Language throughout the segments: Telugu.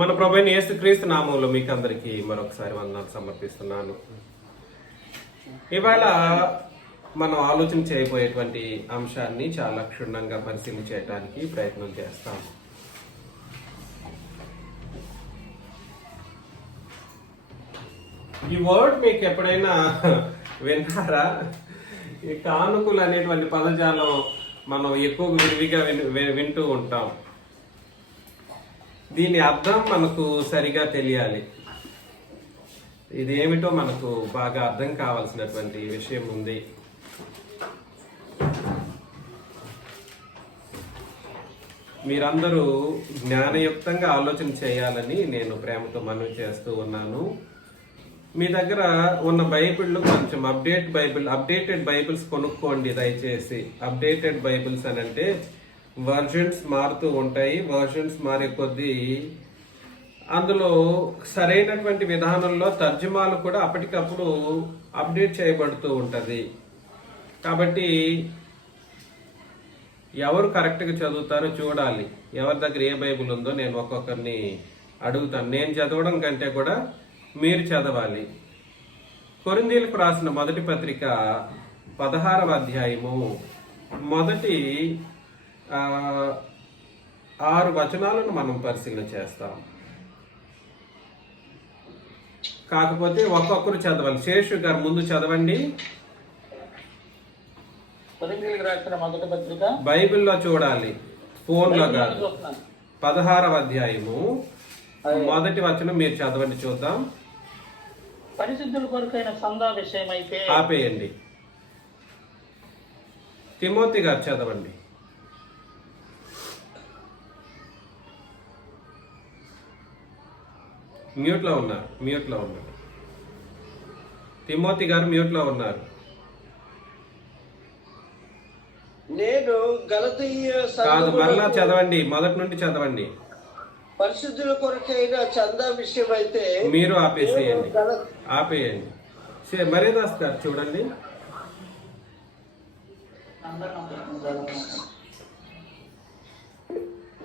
మన ప్రభువైన యేసుక్రీస్తు నామములో మీకు అందరికీ మరొకసారి వందనాలు సమర్పిస్తున్నాను. ఇవాళ మనం ఆలోచన చేయబోయేటువంటి అంశాన్ని చాలా క్షుణ్ణంగా పరిశీలన చేయడానికి ప్రయత్నం చేస్తాం. ఈ వర్డ్ మీకు ఎప్పుడైనా విన్నారా? ఈ కానుకలు అనేటువంటి పదజాలం మనం ఎక్కువ విరివిగా వింటూ ఉంటాం. దీని అర్థం మనకు సరిగా తెలియాలి. ఇది ఏమిటో మనకు బాగా అర్థం కావాల్సినటువంటి విషయం ఉంది. మీరందరూ జ్ఞానయుక్తంగా ఆలోచన చేయాలని నేను ప్రేమతో మనవి చేస్తూ ఉన్నాను. మీ దగ్గర ఉన్న బైబిళ్ళు కొంచెం అప్డేటెడ్ బైబిల్స్ కొనుక్కోండి దయచేసి. అప్డేటెడ్ బైబిల్స్ అని అంటే వర్షన్స్ మారుతూ ఉంటాయి. వర్షన్స్ మారే కొద్దీ అందులో సరైనటువంటి విధానంలో తర్జుమాలు కూడా అప్పటికప్పుడు అప్డేట్ చేయబడుతూ ఉంటుంది. కాబట్టి ఎవరు కరెక్ట్గా చదువుతారో చూడాలి. ఎవరి దగ్గర ఏ బైబిల్ ఉందో నేను ఒక్కొక్కరిని అడుగుతాను. నేను చదవడం కంటే కూడా మీరు చదవాలి. కొరింథీయులకు రాసిన మొదటి పత్రిక 16వ అధ్యాయము మొదటి 6 వచనాలను మనం పరిశీలన చేస్తాం. కాకపోతే ఒక్కొక్కరు చదవాలి. శేషు గారు ముందు చదవండి. బైబిల్లో చూడాలి, ఫోన్లో కాదు. 16వ అధ్యాయము మొదటి వచనం మీరు చదవండి చూద్దాం. పరిశుద్ధుల కొరకైన సందా విషయమైతే ఆపేయండి. తిమోతి గారు చదవండి. మ్యూట్లో ఉన్నారు. తిమోతి గారు మ్యూట్లో ఉన్నారు. నేను గలతీయ కాదు, మరలా చదవండి, మొదటి నుండి చదవండి. పరిశుద్ధుల కొరకైన చందా విషయం అయితే మీరు ఆపేయండి. మరేదాస్ గారు చూడండి.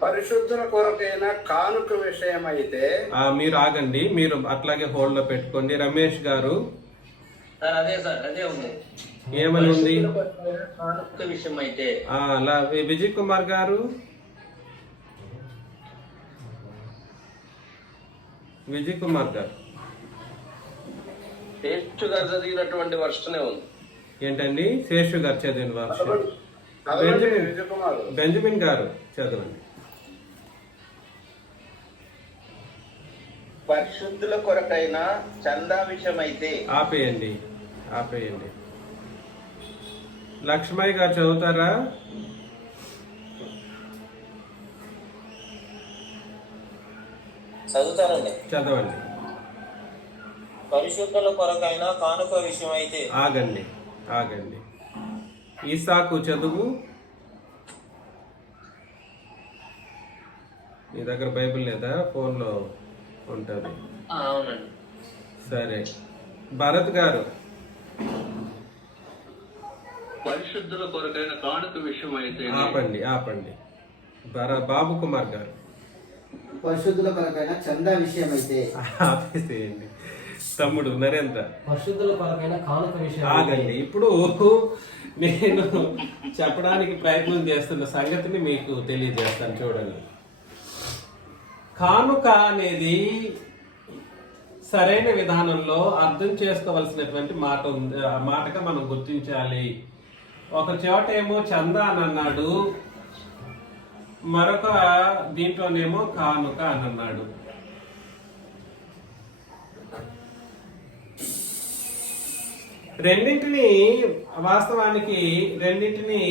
పరిశుద్ధుల కొరకైన కానుక విషయం అయితే మీరు ఆగండి, మీరు అట్లాగే హోల్డ్ లో పెట్టుకోండి. రమేష్ గారు అదే ఉంది. ఏమని ఉంది? కానుక విషయం అయితే విజయ్ కుమార్ గారు, శేషు గారు చదివినటువంటి వర్షనే ఉంది. ఏంటండి? శేషు గారు చదివిన వర్షం. బెంజమిన్ గారు చదవండి. పరిశుద్ధుల కొరకైన చందా విషయం అయితే ఆపేయండి. లక్ష్మయ్య గారు చదువుతారా? చదువుతానండి. చదవండి. పరిశుద్ధుల కొరకైన కానుక విషయం అయితే ఆగండి. ఈసాకు చదువు. మీ దగ్గర బైబిల్ లేదా? ఫోన్లో ఉంటుంది. అవునండి. సరే, భరత్ గారు. పరిశుద్ధుల కొరకైన కానుక విషయం అయితే ఆపండి. బాబు కుమార్ గారు. పరిశుద్ధుల కొరకైన చందా విషయం అయితే ఆపేసేయండి. తమ్ముడు నరేంద్ర. పరిశుద్ధుల కొరకైన కానుక విషయం ఆగండి. ఇప్పుడు నేను చెప్పడానికి ప్రయత్నం చేస్తున్న సంగతిని మీకు తెలియజేస్తాను, చూడండి. కానుక అనేది సరైన విధానంలో అర్థం చేసుకోవలసినటువంటి మాటగా మనం గుర్తించాలి. ఒక చోట ఏమో చందా అని అన్నాడు, మరొక దీంట్లోనేమో కానుక అని అన్నాడు. వాస్తవానికి రెండింటిని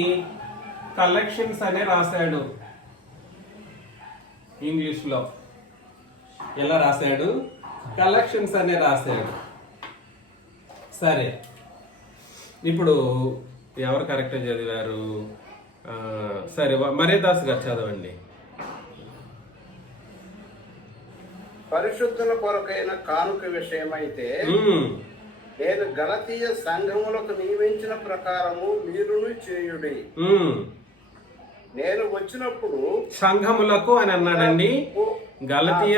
కలెక్షన్స్ అనే రాశాడు. ఇంగ్లీష్లో ఎలా రాశాడు? కలెక్షన్స్ అనే రాశాడు. సరే, ఇప్పుడు ఎవరు కరెక్ట్గా చదివారు? సరే, మరేదాస్ గారు చదవండి. పరిశుద్ధుల కొరకైన కానుక విషయమైతే నేను గలతీయ సంఘములకు నియమించిన ప్రకారము మీరును చేయుడి. నేను వచ్చినప్పుడు సంఘములకు అని అన్నాడండి. గలతీయ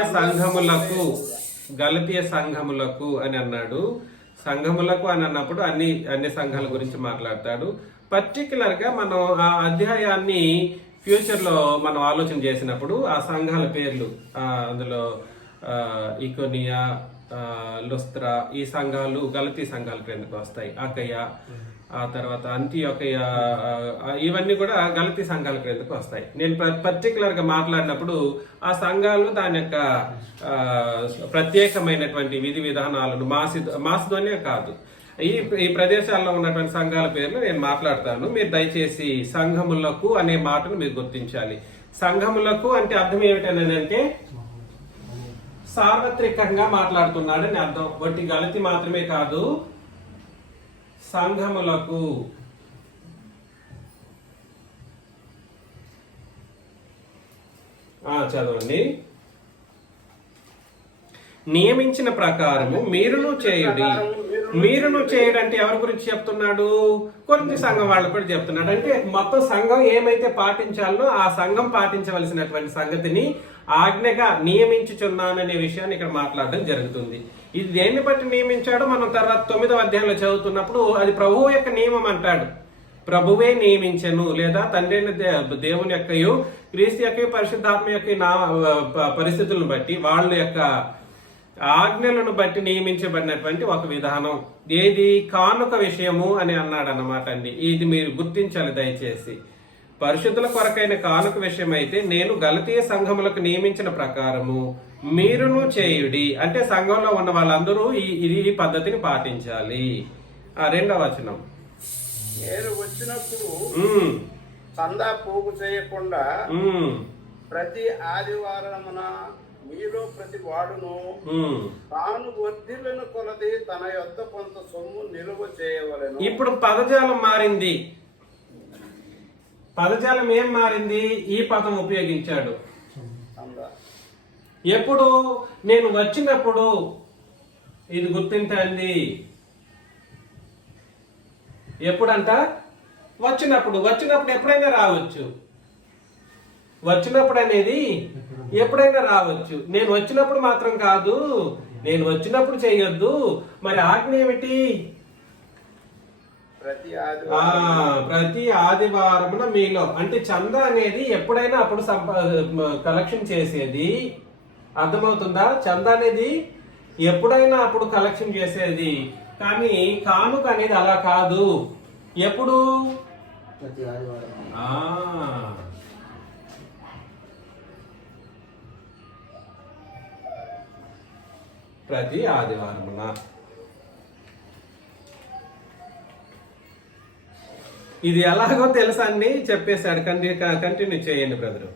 సంఘములకు అని అన్నాడు. సంఘములకు అని అన్నప్పుడు అన్ని సంఘాల గురించి మాట్లాడతాడు. పర్టికులర్ గా మనం ఆ అధ్యాయాన్ని ఫ్యూచర్ లో మనం ఆలోచన చేసినప్పుడు ఆ సంఘాల పేర్లు అందులో ఇకోనియా, లుస్త్రా ఈ సంఘాలు గలతీ సంఘాల క్రిందకు వస్తాయి. అకయ, ఆ తర్వాత అంతియోకయ, ఇవన్నీ కూడా గలతీ సంఘాల క్రిందకు వస్తాయి. నేను పర్టికులర్ గా మాట్లాడినప్పుడు ఆ సంఘాలు దాని యొక్క ప్రత్యేకమైనటువంటి విధి విధానాలను మాసిదోనియా కాదు, ఈ ప్రదేశాల్లో ఉన్నటువంటి సంఘాల పేర్లు నేను మాట్లాడతాను. మీరు దయచేసి సంఘములకు అనే మాటను మీరు గుర్తించాలి. సంఘములకు అంటే అర్థం ఏమిటంటే సార్వత్రికంగా మాట్లాడుతున్నాడని అర్థం. బట్టి గలతి మాత్రమే కాదు, సంఘములకు. చదవండి. నియమించిన ప్రకారము మీరును చేయుడి. మీరును చేయడం అంటే ఎవరి గురించి చెప్తున్నాడు? కొరింథీ సంఘం వాళ్ళకు కూడా చెప్తున్నాడు. అంటే మొత్తం సంఘం ఏమైతే పాటించాలో ఆ సంఘం పాటించవలసినటువంటి సంగతిని ఆజ్ఞగా నియమించుచున్నాననే విషయాన్ని ఇక్కడ మాట్లాడడం జరుగుతుంది. ఇది దేన్ని బట్టి నియమించాడో మనం తర్వాత 9వ అధ్యాయంలో చదువుతున్నప్పుడు అది ప్రభువు యొక్క నియమం అంటాడు. ప్రభువే నియమించెను, లేదా తండ్రి దేవుని యొక్కయు క్రీస్తు యొక్క పరిశుద్ధాత్మ యొక్క పరిస్థితులను బట్టి వాళ్ళ యొక్క ఆజ్ఞలను బట్టి నియమించబడినటువంటి ఒక విధానం. ఏది? కానుక విషయము అని అన్నాడు అన్నమాట అండి. ఇది మీరు గుర్తించాలి దయచేసి. పరిశుద్ధుల కొరకైన కానుక విషయం అయితే నేను గలతీయ సంఘములకు నియమించిన ప్రకారము మీరును చేయుడి. అంటే సంఘంలో ఉన్న వాళ్ళందరూ ఈ పద్ధతిని పాటించాలి. 2వ వచనం. నేను వచ్చినప్పుడు చందా పోగు చేయకుండా ప్రతి ఆదివారమున మీలో ప్రతి వాడును తాను వర్ధిల్లిన కొలది తన యొద్ద కొంత సొమ్ము నిలువ చేయవలెను. ఇప్పుడు పదజాలం మారింది. పదజాలం ఏం మారింది? ఈ పదం ఉపయోగించాడు. ఎప్పుడు? నేను వచ్చినప్పుడు. ఇది గుర్తించండి. ఎప్పుడంట? వచ్చినప్పుడు. వచ్చినప్పుడు ఎప్పుడైనా రావచ్చు. వచ్చినప్పుడు అనేది ఎప్పుడైనా రావచ్చు. నేను వచ్చినప్పుడు మాత్రం కాదు, నేను వచ్చినప్పుడు చేయొద్దు. మరి ఆజ్ఞ ఏమిటి? ప్రతి ఆదివారమున మీలో. అంటే చందా అనేది ఎప్పుడైనా అప్పుడు కలెక్షన్ చేసేది. అర్థమవుతుందా? చందా అనేది ఎప్పుడైనా అప్పుడు కలెక్షన్ చేసేది. కానీ కానుక అనేది అలా కాదు. ఎప్పుడు? ప్రతి ఆదివారం. ప్రతి ఆదివారమున. ఇది ఎలాగో తెలుసా అండి, చెప్పేశాడు. కంటిన్యూ చేయండి బ్రదరు.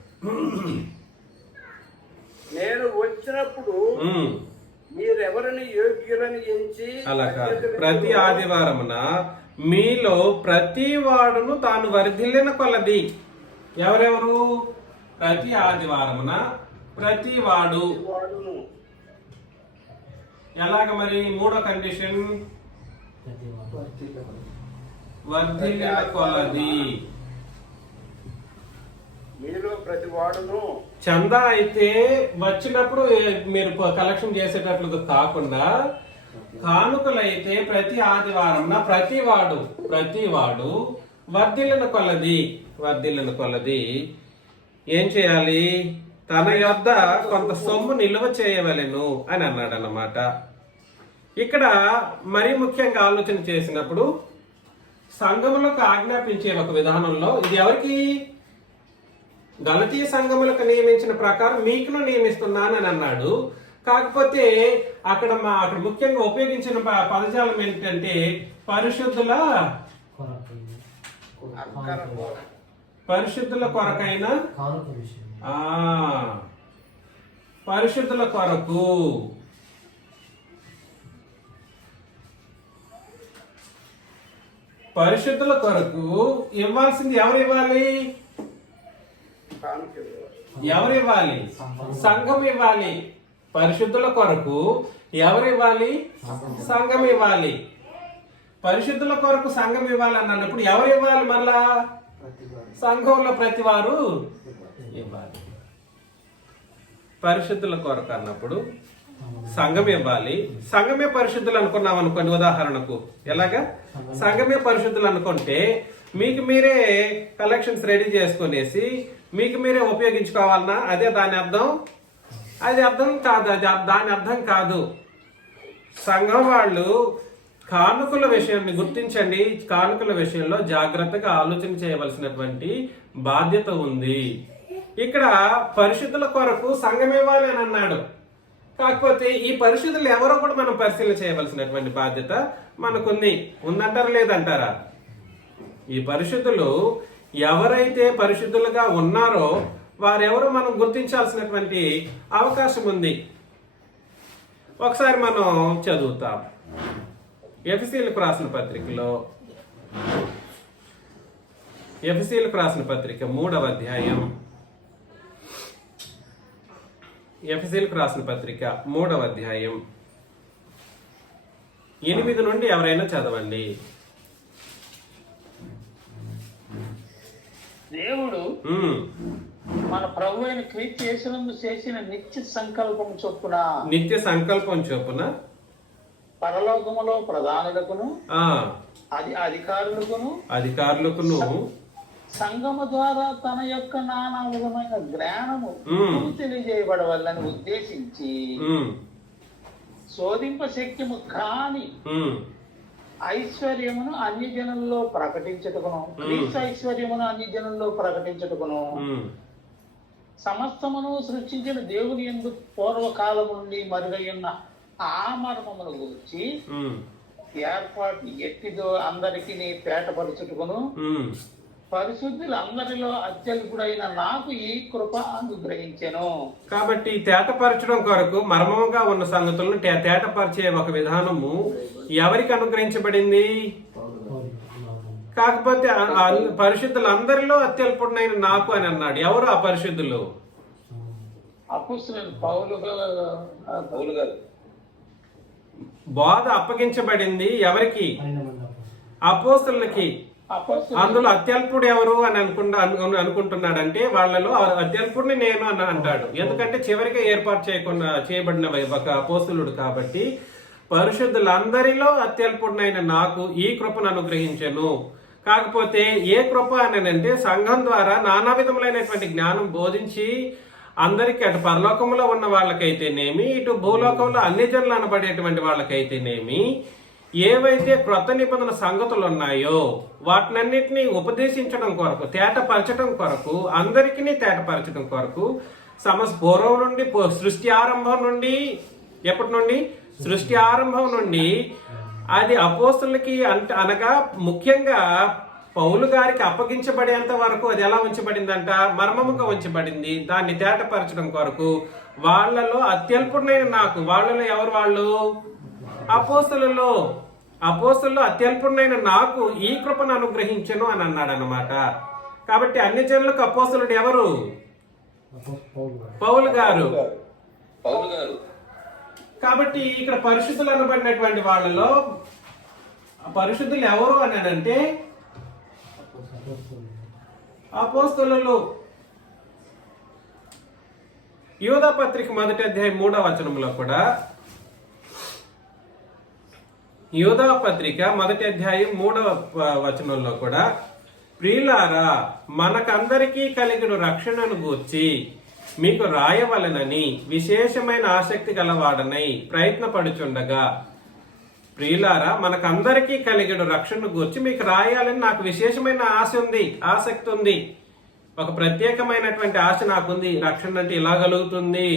నేను వచ్చినప్పుడు మీరెవరిని యోగ్యులని ఎంచి. అలా కాదు. ప్రతి ఆదివారమున మీలో ప్రతి వాడును తాను వర్ధిల్లిన కొలది. ఎవరెవరు? ప్రతి ఆదివారమున ప్రతి వాడు. ఎలాగ మరి? 3వ కండిషన్ వర్ధిల్లిన కొలది. మీలో ప్రతి వాడును. చందా అయితే వచ్చినప్పుడు మీరు కలెక్షన్ చేసేటట్లు కాకుండా, కానుకలైతే ప్రతి ఆదివారం ప్రతి వాడు వర్ధిల్లిన కొలది ఏం చేయాలి? తన యొద్ద కొంత సొమ్ము నిల్వ చేయవలెను అని అన్నాడు అన్నమాట. ఇక్కడ మరీ ముఖ్యంగా ఆలోచన చేసినప్పుడు సంఘములకు ఆజ్ఞాపించే ఒక విధానంలో ఇది ఎవరికి? గలతీయ సంఘములకు నియమించిన ప్రకారం మీకును నియమిస్తున్నాను అని అన్నాడు. కాకపోతే అక్కడ ముఖ్యంగా ఉపయోగించిన పదజాలం ఏంటంటే పరిశుద్ధుల కొరకైన పరిశుద్ధుల కొరకు. పరిశుద్ధుల కొరకు ఇవ్వాల్సింది ఎవరు ఇవ్వాలి? ఎవరు ఇవ్వాలి? సంఘం ఇవ్వాలి. పరిశుద్ధుల కొరకు ఎవరు ఇవ్వాలి? సంఘం ఇవ్వాలి. పరిశుద్ధుల కొరకు సంఘం ఇవ్వాలి అన్నప్పుడు ఎవరు ఇవ్వాలి? మళ్ళా సంఘంలో ప్రతి వారు ఇవ్వాలి. పరిశుద్ధుల కొరకు అన్నప్పుడు సంఘం ఇవ్వాలి. సంఘమే పరిశుద్ధులు అనుకున్నాం అనుకోండి, ఉదాహరణకు ఎలాగా సంఘమే పరిశుద్ధులు అనుకుంటే మీకు మీరే కలెక్షన్స్ రెడీ చేసుకునేసి మీకు మీరే ఉపయోగించుకోవాలన్నా అదే దాని అర్థం? అది అర్థం కాదు, దాని అర్థం కాదు. సంఘం వాళ్ళు కానుకల విషయాన్ని గుర్తించండి. కానుకల విషయంలో జాగ్రత్తగా ఆలోచన చేయవలసినటువంటి బాధ్యత ఉంది. ఇక్కడ పరిశుద్ధుల కొరకు సంఘం ఇవ్వాలి అని అన్నాడు. కాకపోతే ఈ పరిశుద్ధులు ఎవరో కూడా మనం పరిశీలన చేయవలసినటువంటి బాధ్యత మనకుంది. ఉందంటారా లేదంటారా? ఈ పరిశుద్ధులు ఎవరైతే పరిశుద్ధులుగా ఉన్నారో వారెవరో మనం గుర్తించాల్సినటువంటి అవకాశం ఉంది. ఒకసారి మనం చదువుతాం. ఎఫెసీయులకు రాసిన పత్రికలో, ఎఫెసీయులకు రాసిన పత్రిక 3వ అధ్యాయం, ఎఫెసీయులకు రాసిన పత్రిక 3వ అధ్యాయం 8 నుండి ఎవరైనా చదవండి. దేవుడు మన ప్రభు అయిన క్రీస్తు యేసునందు చేసిన నిత్య సంకల్పం చొప్పున పరలోకములో ప్రధానులకును అధికారులకును సంఘము ద్వారా తన యొక్క నానా విధమైన జ్ఞానము తెలియజేయబడవల్లని ఉద్దేశించి శోధింప శక్యము కాని ఐశ్వర్యమును అన్యజనుల్లో ప్రకటించుటకును, క్రీస్తు ఐశ్వర్యమును అన్యజనుల్లో ప్రకటించుటకును సమస్తమును సృష్టించిన దేవుని యందు పూర్వకాలము నుండి మరుగయ్యున్న ఆ మర్మమును గురించి ఏర్పాటు ఎట్టిదో అందరికి పేటపరుచుటకును పరిశుద్ధులందరిలో అత్యల్పుడైన నాకు ఈ కృప అనుగ్రహించెను. కాబట్టి తేటపరచడం కొరకు మర్మముగా ఉన్న సంగతులను తేటపరిచే ఒక విధానము ఎవరికి అనుగ్రహించబడింది? కాకపోతే పరిశుద్ధులందరిలో అత్యల్పుడైన నాకు అని అన్నాడు. ఎవరు ఆ పరిశుద్ధులు? అపోస్తలులు పౌలు గారు. బోధ అప్పగించబడింది ఎవరికి? అపోస్తలులకి. అందులో అత్యల్పుడు ఎవరు అని అనుకుంటున్నాడంటే వాళ్ళలో అత్యల్పుడిని నేను అని అంటాడు. ఎందుకంటే చివరికి ఏర్పాటు చేయబడిన ఒక అపోస్తలుడు కాబట్టి పరిశుద్ధులందరిలో అత్యల్పుడినైన నాకు ఈ కృపను అనుగ్రహించెను. కాకపోతే ఏ కృప అని అంటే సంఘం ద్వారా నానా విధములైనటువంటి జ్ఞానం బోధించి అందరికీ అటు పరలోకంలో ఉన్న వాళ్ళకైతేనేమి ఇటు భూలోకంలో అన్ని జనులు అనబడేటువంటి వాళ్ళకైతేనేమి ఏవైతే క్రొత్త నిబంధన సంగతులు ఉన్నాయో వాటినన్నిటినీ ఉపదేశించడం కొరకు, తేటపరచడం కొరకు, అందరికీ తేటపరచడం కొరకు పూర్వం నుండి సృష్టి ఆరంభం నుండి, ఎప్పటి నుండి? సృష్టి ఆరంభం నుండి అది అపోస్తలులకి అనగా ముఖ్యంగా పౌలు గారికి అప్పగించబడేంత వరకు అది ఎలా ఉంచబడిందంట? మర్మముగా ఉంచబడింది. దాన్ని తేటపరచడం కొరకు వాళ్ళలో అత్యల్పుడైన నాకు, వాళ్ళలో ఎవరు వాళ్ళు? అపోస్తలులో అత్యల్పుడైన నాకు ఈ కృపను అనుగ్రహించెను అని అన్నాడు అన్నమాట. కాబట్టి అన్ని జనులకు అపోస్తలుడు ఎవరు? పౌలు గారు. కాబట్టి ఇక్కడ పరిశుద్ధులు అనబడినటువంటి వాళ్ళలో పరిశుద్ధులు ఎవరు అని అంటే అపోస్తలులు. యూదా పత్రిక 1వ అధ్యాయం 3వ వచనంలో కూడా, యూదా పత్రిక 1వ అధ్యాయం 3వ వచనంలో కూడా, ప్రియులారా మనకందరికీ కలిగిన రక్షణను గూర్చి మీకు రాయవలనని విశేషమైన ఆసక్తి గలవాడనై ప్రయత్నపడుచుండగా, ప్రియులారా మనకందరికీ కలిగిన రక్షణను గూర్చి మీకు రాయాలని నాకు విశేషమైన ఆసక్తి ఉంది. ఒక ప్రత్యేకమైనటువంటి ఆశ నాకుంది. రక్షణ అంటే ఇలా కలుగుతుంది,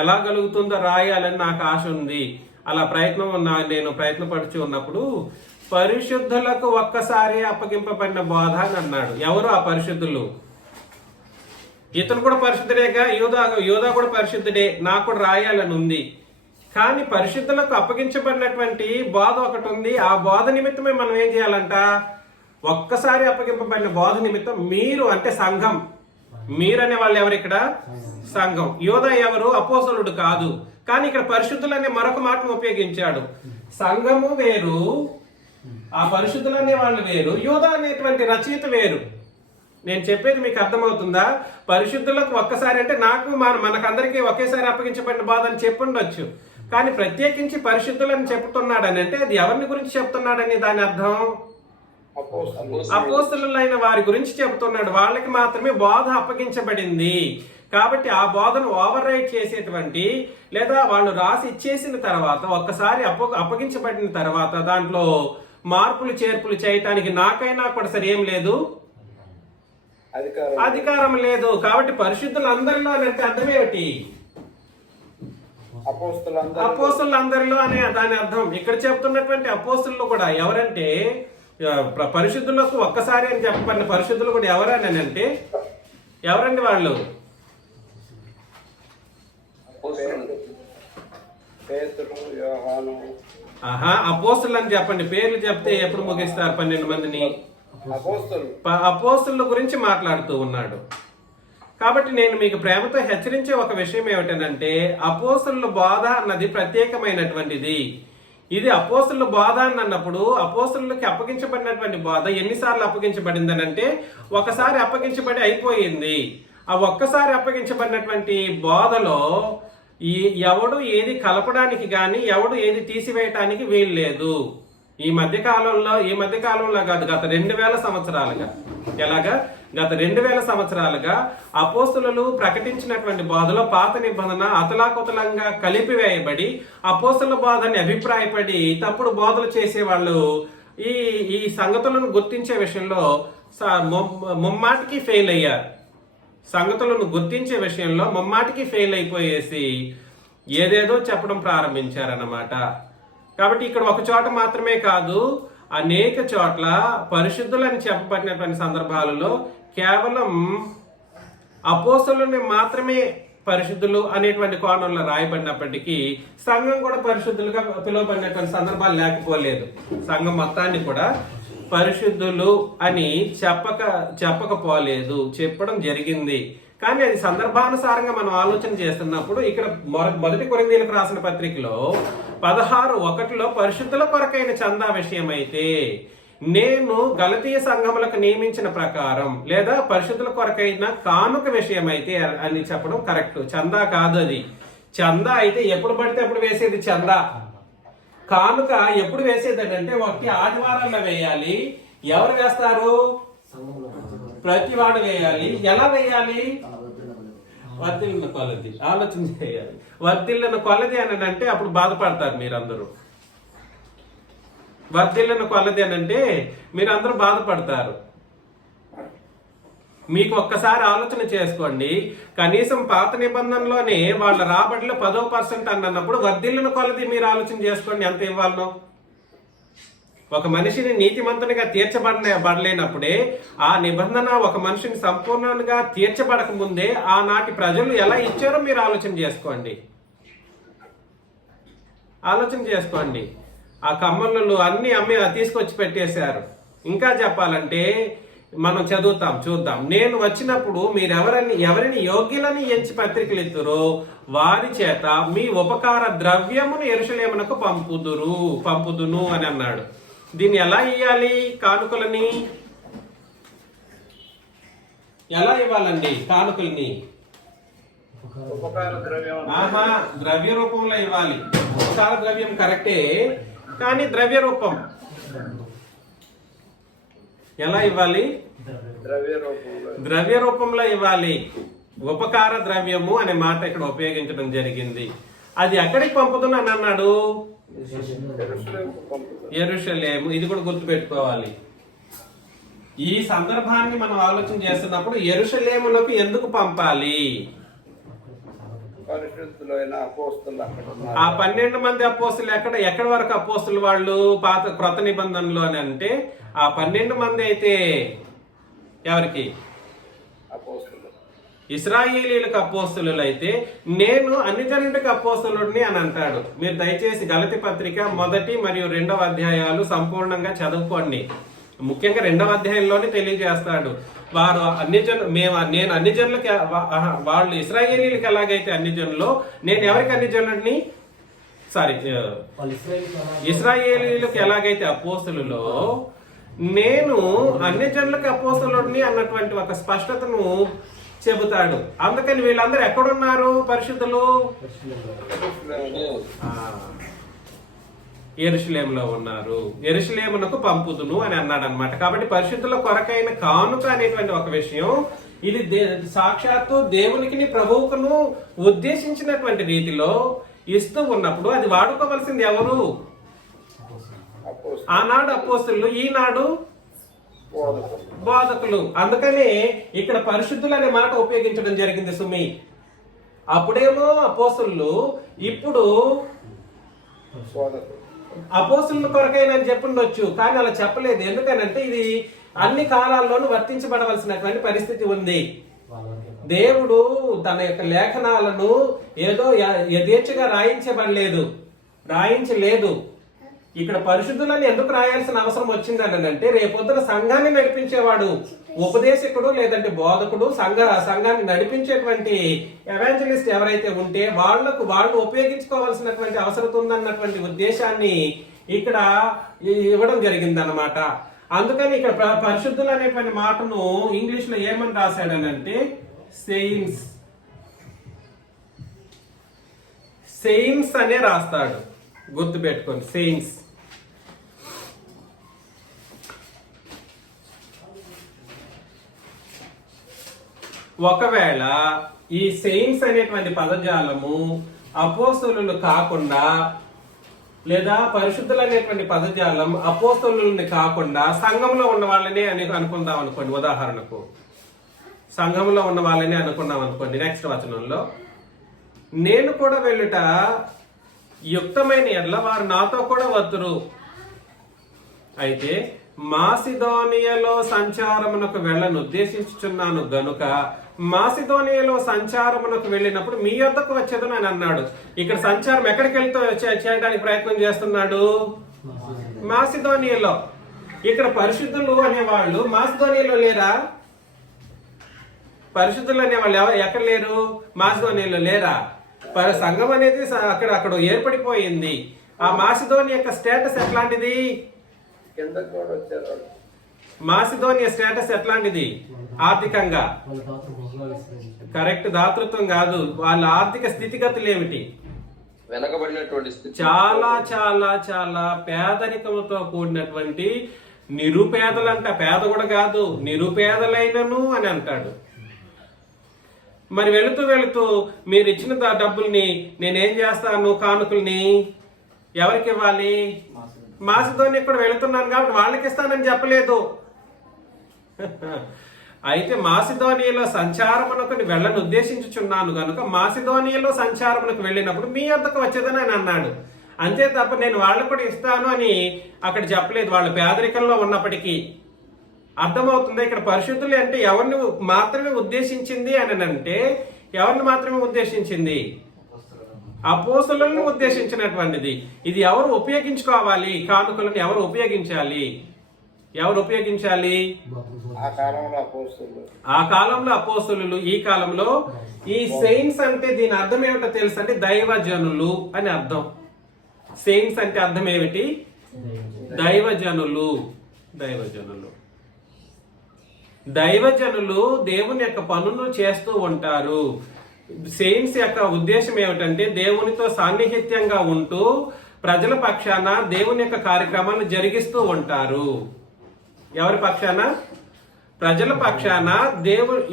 ఎలా కలుగుతుందో రాయాలని నాకు ఆశ ఉంది. అలా నేను ప్రయత్నపడుచు ఉన్నప్పుడు పరిశుద్ధులకు ఒక్కసారి అప్పగింపబడిన బోధ అని అన్నాడు. ఎవరు ఆ పరిశుద్ధులు? ఇతను కూడా పరిశుద్ధుడేగా, యూదా కూడా పరిశుద్ధుడే, నాకు కూడా రాయాలని ఉంది. కానీ పరిశుద్ధులకు అప్పగించబడినటువంటి బోధ ఒకటి ఉంది. ఆ బోధ నిమిత్తమే మనం ఏం చేయాలంట? ఒక్కసారి అప్పగింపబడిన బోధ నిమిత్తం మీరు అంటే సంఘం, మీరనే వాళ్ళు ఎవరు ఇక్కడ? సంఘం. యూదా ఎవరు? అపోస్తలుడు కాదు. కానీ ఇక్కడ పరిశుద్ధులు అనే మరొక మాటను ఉపయోగించాడు. సంఘము వేరు, ఆ పరిశుద్ధులు అనే వాళ్ళు వేరు, యూదా అనేటువంటి రచయిత వేరు. నేను చెప్పేది మీకు అర్థమవుతుందా? పరిశుద్ధులకు ఒక్కసారి అంటే నాకు మనకందరికీ ఒకేసారి అప్పగించబడిన బాధ అని చెప్పుండొచ్చు, కానీ ప్రత్యేకించి పరిశుద్ధులని చెప్తున్నాడని అంటే అది ఎవరిని గురించి చెప్తున్నాడని దాని అర్థం అపోస్తలులైన వారి గురించి చెప్తున్నాడు. వాళ్ళకి మాత్రమే బోధ అప్పగించబడింది కాబట్టి ఆ బోధను ఓవర్ రైట్ చేసేటువంటి లేదా వాళ్ళు రాసి ఇచ్చేసిన తర్వాత ఒక్కసారి అప్పగించబడిన తర్వాత దాంట్లో మార్పులు చేర్పులు చేయటానికి నాకైనా కూడా సరి ఏం లేదు, అధికారం లేదు. కాబట్టి పరిశుద్ధులందరిలో అంటే అర్థం ఏమిటి? అపోస్తులందరిలో అనే దాని అర్థం. ఇక్కడ చెప్తున్నటువంటి అపోస్తులు కూడా ఎవరంటే పరిశుద్ధులకు ఒక్కసారి అని చెప్పబడిన పరిశుద్ధులు కూడా ఎవరని అంటే ఎవరండి వాళ్ళు? అపోస్తులు అని చెప్పండి. పేర్లు చెప్తే ఎప్పుడు ముగిస్తారు 12 మందిని? అపోస్తుల గురించి మాట్లాడుతూ ఉన్నాడు. కాబట్టి నేను మీకు ప్రేమతో హెచ్చరించే ఒక విషయం ఏమిటంటే అపోస్తుల బోధ అన్నది ప్రత్యేకమైనటువంటిది. ఇది అపోస్తుల బోధ అని అన్నప్పుడు అపోస్తులకి అప్పగించబడినటువంటి బోధ ఎన్నిసార్లు అప్పగించబడింది అని అంటే ఒకసారి అప్పగించబడి అయిపోయింది. ఆ ఒక్కసారి అప్పగించబడినటువంటి బోధలో ఎవడు ఏది కలపడానికి గాని ఎవడు ఏది తీసివేయటానికి వీలు లేదు. ఈ మధ్య కాలంలో కాదు, గత 2000 సంవత్సరాలుగా గత 2000 సంవత్సరాలుగా అపోస్తులు ప్రకటించినటువంటి బోధలో పాత నిబంధన అతలాకుతలంగా కలిపివేయబడి అపోస్తుల బోధని అభిప్రాయపడి తప్పుడు బోధలు చేసేవాళ్ళు ఈ సంగతులను గుర్తించే విషయంలో ముమ్మాటికి ఫెయిల్ అయ్యారు. సంగతులను గుర్తించే విషయంలో ముమ్మాటికి ఫెయిల్ అయిపోయేసి ఏదేదో చెప్పడం ప్రారంభించారన్నమాట. కాబట్టి ఇక్కడ ఒక చోట మాత్రమే కాదు, అనేక చోట్ల పరిశుద్ధులని చెప్పబడినటువంటి సందర్భాలలో కేవలం అపోస్తలుని మాత్రమే పరిశుద్ధులు అనేటువంటి కోణంలో రాయబడినప్పటికీ సంఘం కూడా పరిశుద్ధులుగా పిలువబడినటువంటి సందర్భాలు లేకపోలేదు. సంఘం మొత్తాన్ని కూడా పరిశుద్ధులు అని చెప్పకపోలేదు, చెప్పడం జరిగింది. కానీ అది సందర్భానుసారంగా మనం ఆలోచన చేస్తున్నప్పుడు ఇక్కడ మొదటి కొరింథీయులకు రాసిన పత్రికలో 16:1 పరిశుద్ధుల కొరకైన చందా విషయం అయితే నేను గలతీయ సంఘములకు నియమించిన ప్రకారం లేదా పరిశుద్ధుల కొరకైన కానుక విషయం అయితే అని చెప్పడం కరెక్ట్. చందా కాదు అది. చందా అయితే ఎప్పుడు పడితే అప్పుడు వేసేది చందా. కానుక ఎప్పుడు వేసేది అంటే ఒకటి ఆదివారాల్లో వేయాలి. ఎవరు వేస్తారు? ప్రతి వాడు వేయాలి. ఎలా వేయాలి? వర్ధిల్లిన కొలది. ఆలోచన చేయాలి. వర్ధిల్లిన కొలది అని అంటే అప్పుడు బాధపడతారు మీరందరూ. వర్ధిల్లిన కొలది అని అంటే మీరందరూ బాధపడతారు. మీకు ఒక్కసారి ఆలోచన చేసుకోండి. కనీసం పాత నిబంధనలోనే వాళ్ళ రాబడిలో 10% అన్నప్పుడు వర్ధిల్లిన కొలది మీరు ఆలోచన చేసుకోండి ఎంత ఇవ్వాలనో. ఒక మనిషిని నీతిమంతునిగా తీర్చబడలేనప్పుడే ఆ నిబంధన ఒక మనిషిని సంపూర్ణంగా తీర్చబడక ముందే ఆనాటి ప్రజలు ఎలా ఇచ్చారో మీరు ఆలోచన చేసుకోండి. ఆ కమ్మలు అన్ని తీసుకొచ్చి పెట్టేశారు. ఇంకా చెప్పాలంటే మనం చూద్దాం. నేను వచ్చినప్పుడు మీరు ఎవరిని యోగ్యులని ఎంచి పత్రికలు ఎత్తురో వారి చేత మీ ఉపకార ద్రవ్యమును యెరూషలేమునకు పంపుదును అని అన్నాడు. దీన్ని ఎలా ఇవ్వాలి? కానుకలని ఎలా ఇవ్వాలండి? కానుకల్ని ద్రవ్య రూపంలో ఇవ్వాలి. ఉపకార ద్రవ్యం కరెక్టే, కానీ ద్రవ్య రూపం ఎలా ఇవ్వాలి? ద్రవ్య రూపంలో ఇవ్వాలి. ఉపకార ద్రవ్యము అనే మాట ఇక్కడ ఉపయోగించడం జరిగింది. అది ఎక్కడికి పంపుతున్నాను అన్నాడు? యెరూషలేము. ఇది కూడా గుర్తుపెట్టుకోవాలి. ఈ సందర్భాన్ని మనం ఆలోచన చేస్తున్నప్పుడు యెరూషలేములకు ఎందుకు పంపాలి? ఆ 12 మంది అపోస్తులు ఎక్కడి వరకు అపోస్తులు వాళ్ళు క్రొత్త నిబంధనలో అని అంటే ఆ 12 మంది అయితే ఎవరికి? ఇశ్రాయేలీలకు అపోస్తులు అయితే నేను అన్ని జనులకు అపోస్తులుని అని అంటాడు. మీరు దయచేసి గలతీ పత్రిక 1 మరియు 2వ అధ్యాయాలు సంపూర్ణంగా చదువుకోండి. ముఖ్యంగా 2వ అధ్యాయంలోనే తెలియజేస్తాడు. వారు నేను అన్ని జనులకి, వాళ్ళు ఇశ్రాయేలీలకు ఎలాగైతే అన్ని జనులో నేను ఎవరికి అన్ని జనులని ఇశ్రాయేలీలకు ఎలాగైతే అపోస్తులలో నేను అన్యజనులకు అపోస్తలుడిని అన్నటువంటి ఒక స్పష్టతను చెబుతాడు. అందుకని వీళ్ళందరూ ఎక్కడున్నారు పరిశుద్ధులు? యెరూషలేములో ఉన్నారు. యెరూషలేమునకు పంపుదును అని అన్నాడు అనమాట. కాబట్టి పరిశుద్ధుల కొరకైన కానుక అనేటువంటి ఒక విషయం ఇది సాక్షాత్తు దేవునికి ప్రభువుకును ఉద్దేశించినటువంటి రీతిలో ఇస్తూ ఉన్నప్పుడు అది వాడుకోవలసింది ఎవరు? ఆనాడు అపోస్తలులు, ఈనాడు బోధకులు. అందుకనే ఇక్కడ పరిశుద్ధులు అనే మాట ఉపయోగించడం జరిగింది సుమి. అప్పుడేమో అపోస్తలులు, ఇప్పుడు అపోస్తలుల కొరకైనా చెప్పుండొచ్చు, కానీ అలా చెప్పలేదు. ఎందుకనంటే ఇది అన్ని కాలాల్లోనూ వర్తించబడవలసినటువంటి పరిస్థితి ఉంది. దేవుడు తన యొక్క లేఖనాలను ఏదో యథేచ్ఛగా రాయించలేదు. ఇక్కడ పరిశుద్ధులని ఎందుకు రాయాల్సిన అవసరం వచ్చిందని అంటే, రేపొద్దున సంఘాన్ని నడిపించేవాడు ఉపదేశకుడు లేదంటే బోధకుడు, సంఘాన్ని నడిపించేటువంటి ఎవాంజలిస్ట్ ఎవరైతే ఉంటే వాళ్ళు ఉపయోగించుకోవాల్సినటువంటి అవసరం ఉందన్నటువంటి ఉద్దేశాన్ని ఇక్కడ ఇవ్వడం జరిగింది అన్నమాట. అందుకని ఇక్కడ పరిశుద్ధులు అనేటువంటి మాటను ఇంగ్లీష్ లో ఏమని రాశాడనంటే సెయిన్స్ అనే రాస్తాడు. గుర్తు పెట్టుకోండి, సెయిన్స్. ఒకవేళ ఈ సెయిన్స్ అనేటువంటి పదజాలము అపోస్తలులు కాకుండా లేదా పరిశుద్ధులు అనేటువంటి పదజాలం అపోస్తలుల్ని కాకుండా సంఘంలో ఉన్న వాళ్ళనే అనుకుందాం అనుకోండి. ఉదాహరణకు సంఘంలో ఉన్న వాళ్ళని అనుకున్నాం అనుకోండి. నెక్స్ట్ వచనంలో, నేను కూడా వెళ్ళుట యుక్తమైన ఎడ్ల వారు నాతో కూడా వద్దురు. అయితే మాసిదోనియలో సంచారమునకు వెళ్ళను ఉద్దేశించుచున్నాను గనుక మాసిదోనియలో సంచారమునకు వెళ్ళినప్పుడు మీ యొద్దకు వచ్చేదని ఆయన అన్నాడు. ఇక్కడ సంచారం ఎక్కడికి వెళ్తూ చేయడానికి ప్రయత్నం చేస్తున్నాడు? మాసిదోనియలో. ఇక్కడ పరిశుద్ధులు అనేవాళ్ళు మాసిదోనియలో లేరా? పరిశుద్ధులు అనేవాళ్ళు ఎక్కడ లేరు? మాసిదోనియలో లేరా? సంఘం అనేది అక్కడ ఏర్పడిపోయింది. ఆ మాసిదోనియా యొక్క స్టేటస్ ఎట్లాంటిది? మాసిదోనియా స్టేటస్ ఎట్లాంటిది ఆర్థికంగా? కరెక్ట్, దాతృత్వం కాదు. వాళ్ళ ఆర్థిక స్థితిగతులు ఏమిటి? వెనకబడినటువంటి స్థితి. చాలా చాలా చాలా పేదరికంతో కూడినటువంటి నిరుపేదలంట. పేద కూడా కాదు, నిరుపేదలైనను అని అంటాడు. మరి వెళుతూ మీరు ఇచ్చిన డబ్బుల్ని నేనేం చేస్తాను, కానుకల్ని ఎవరికి ఇవ్వాలి? మాసిదోనియా కూడా వెళుతున్నాను కాబట్టి వాళ్ళకి ఇస్తానని చెప్పలేదు. అయితే మాసిదోనియాలో సంచారమునకు వెళ్ళను ఉద్దేశించుచున్నాను కనుక మాసిదోనియాలో సంచారమునకు వెళ్ళినప్పుడు మీ వద్దకు వచ్చేదని ఆయన అన్నాడు. అంతే తప్ప నేను వాళ్ళకు కూడా ఇస్తాను అని అక్కడ చెప్పలేదు. వాళ్ళ పేదరికంలో ఉన్నప్పటికీ అర్థమవుతుంది. ఇక్కడ పరిశుద్ధులు అంటే ఎవరిని మాత్రమే ఉద్దేశించింది అని అంటే, ఎవరిని మాత్రమే ఉద్దేశించింది? అపోస్తలులను ఉద్దేశించినటువంటిది. ఇది ఎవరు ఉపయోగించుకోవాలి? కానుకలను ఎవరు ఉపయోగించాలి? ఆ కాలంలో అపోస్తలులు, ఈ కాలంలో ఈ సెయింట్స్. అంటే దీని అర్థం ఏమిటో తెలుసు అంటే దైవజనులు అని అర్థం. సెయింట్స్ అంటే అర్థం ఏమిటి? దైవజనులు. దైవజనులు దేవుని యొక్క పనులు చేస్తూ ఉంటారు. సెయింట్స్ యొక్క ఉద్దేశం ఏమిటంటే దేవునితో సాన్నిహిత్యంగా ఉంటూ ప్రజల పక్షాన దేవుని యొక్క కార్యక్రమాలను జరిగిస్తూ ఉంటారు. ఎవరి పక్షాన? ప్రజల పక్షాన.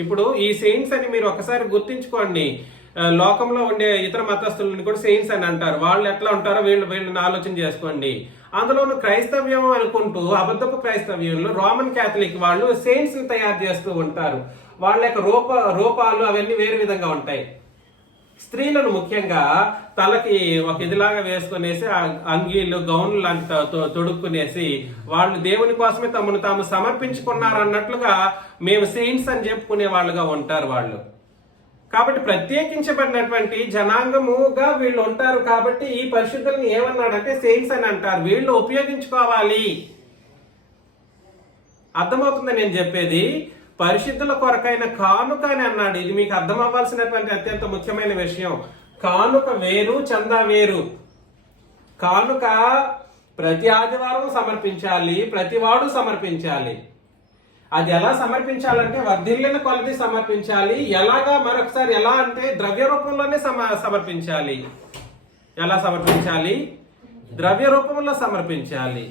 ఇప్పుడు ఈ సెయింట్స్ అని మీరు ఒకసారి గుర్తించుకోండి. లోకంలో ఉండే ఇతర మతస్థులను కూడా సెయింట్స్ అని అంటారు. వాళ్ళు ఎట్లా ఉంటారో వీళ్ళని ఆలోచన చేసుకోండి. అందులోనూ క్రైస్తవ్యం అనుకుంటూ అబద్ధపు క్రైస్తవ్యంలో రోమన్ క్యాథలిక్ వాళ్ళు సెయింట్స్ ని తయారు చేస్తూ ఉంటారు. వాళ్ళ యొక్క రూపాలు అవన్నీ వేరు విధంగా ఉంటాయి. స్త్రీలను ముఖ్యంగా తలకి ఒక ఇదిలాగా వేసుకునేసి అంగీలు, గౌన్లు లాంటి తొడుక్కునేసి వాళ్ళు దేవుని కోసమే తమను తాము సమర్పించుకున్నారు అన్నట్లుగా మేము సెయింట్స్ అని చెప్పుకునే వాళ్ళుగా ఉంటారు వాళ్ళు. కాబట్టి ప్రత్యేకించబడినటువంటి జనాంగముగా వీళ్ళు ఉంటారు. కాబట్టి ఈ పరిశుద్ధులను ఏమన్నాడంటే సెయింట్స్ అని అంటారు. వీళ్ళు ఉపయోగించుకోవాలి. అర్థమవుతుంది నేను చెప్పేది? పరిశుద్ధుల కొరకైన కానుక అని అన్నాడు. ఇది మీకు అర్థం అవ్వాల్సినటువంటి అత్యంత ముఖ్యమైన విషయం. కానుక వేరు, చందా వేరు. కానుక ప్రతి ఆదివారం సమర్పించాలి, ప్రతివాడు సమర్పించాలి. అది ఎలా సమర్పించాలంటే వర్ధిల్లిన కొలది సమర్పించాలి. ఎలాగా మరొకసారి ఎలా అంటే ద్రవ్య రూపంలోనే సమర్పించాలి. ఎలా సమర్పించాలి? ద్రవ్య రూపంలో సమర్పించాలి.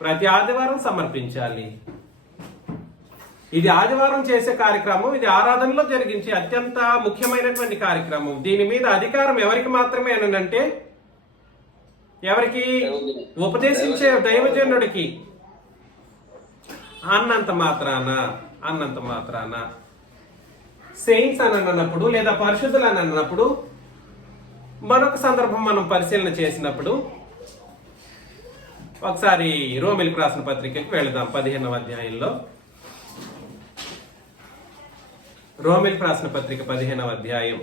ప్రతి ఆదివారం సమర్పించాలి. ఇది ఆదివారం చేసే కార్యక్రమం. ఇది ఆరాధనలో జరిగించే అత్యంత ముఖ్యమైనటువంటి కార్యక్రమం. దీని మీద అధికారం ఎవరికి మాత్రమే అనంటే, ఎవరికి? ఉపదేశించే దైవజనుడికి. అన్నంత మాత్రాన సెయింట్స్ అని అన్నప్పుడు లేదా పరిశుద్ధులు అని అన్నప్పుడు, మరొక సందర్భం మనం పరిశీలన చేసినప్పుడు ఒకసారి రోమిలికి రాసిన పత్రికకి వెళదాం. 15వ అధ్యాయంలో రోమిలికి రాసిన పత్రిక 15వ అధ్యాయం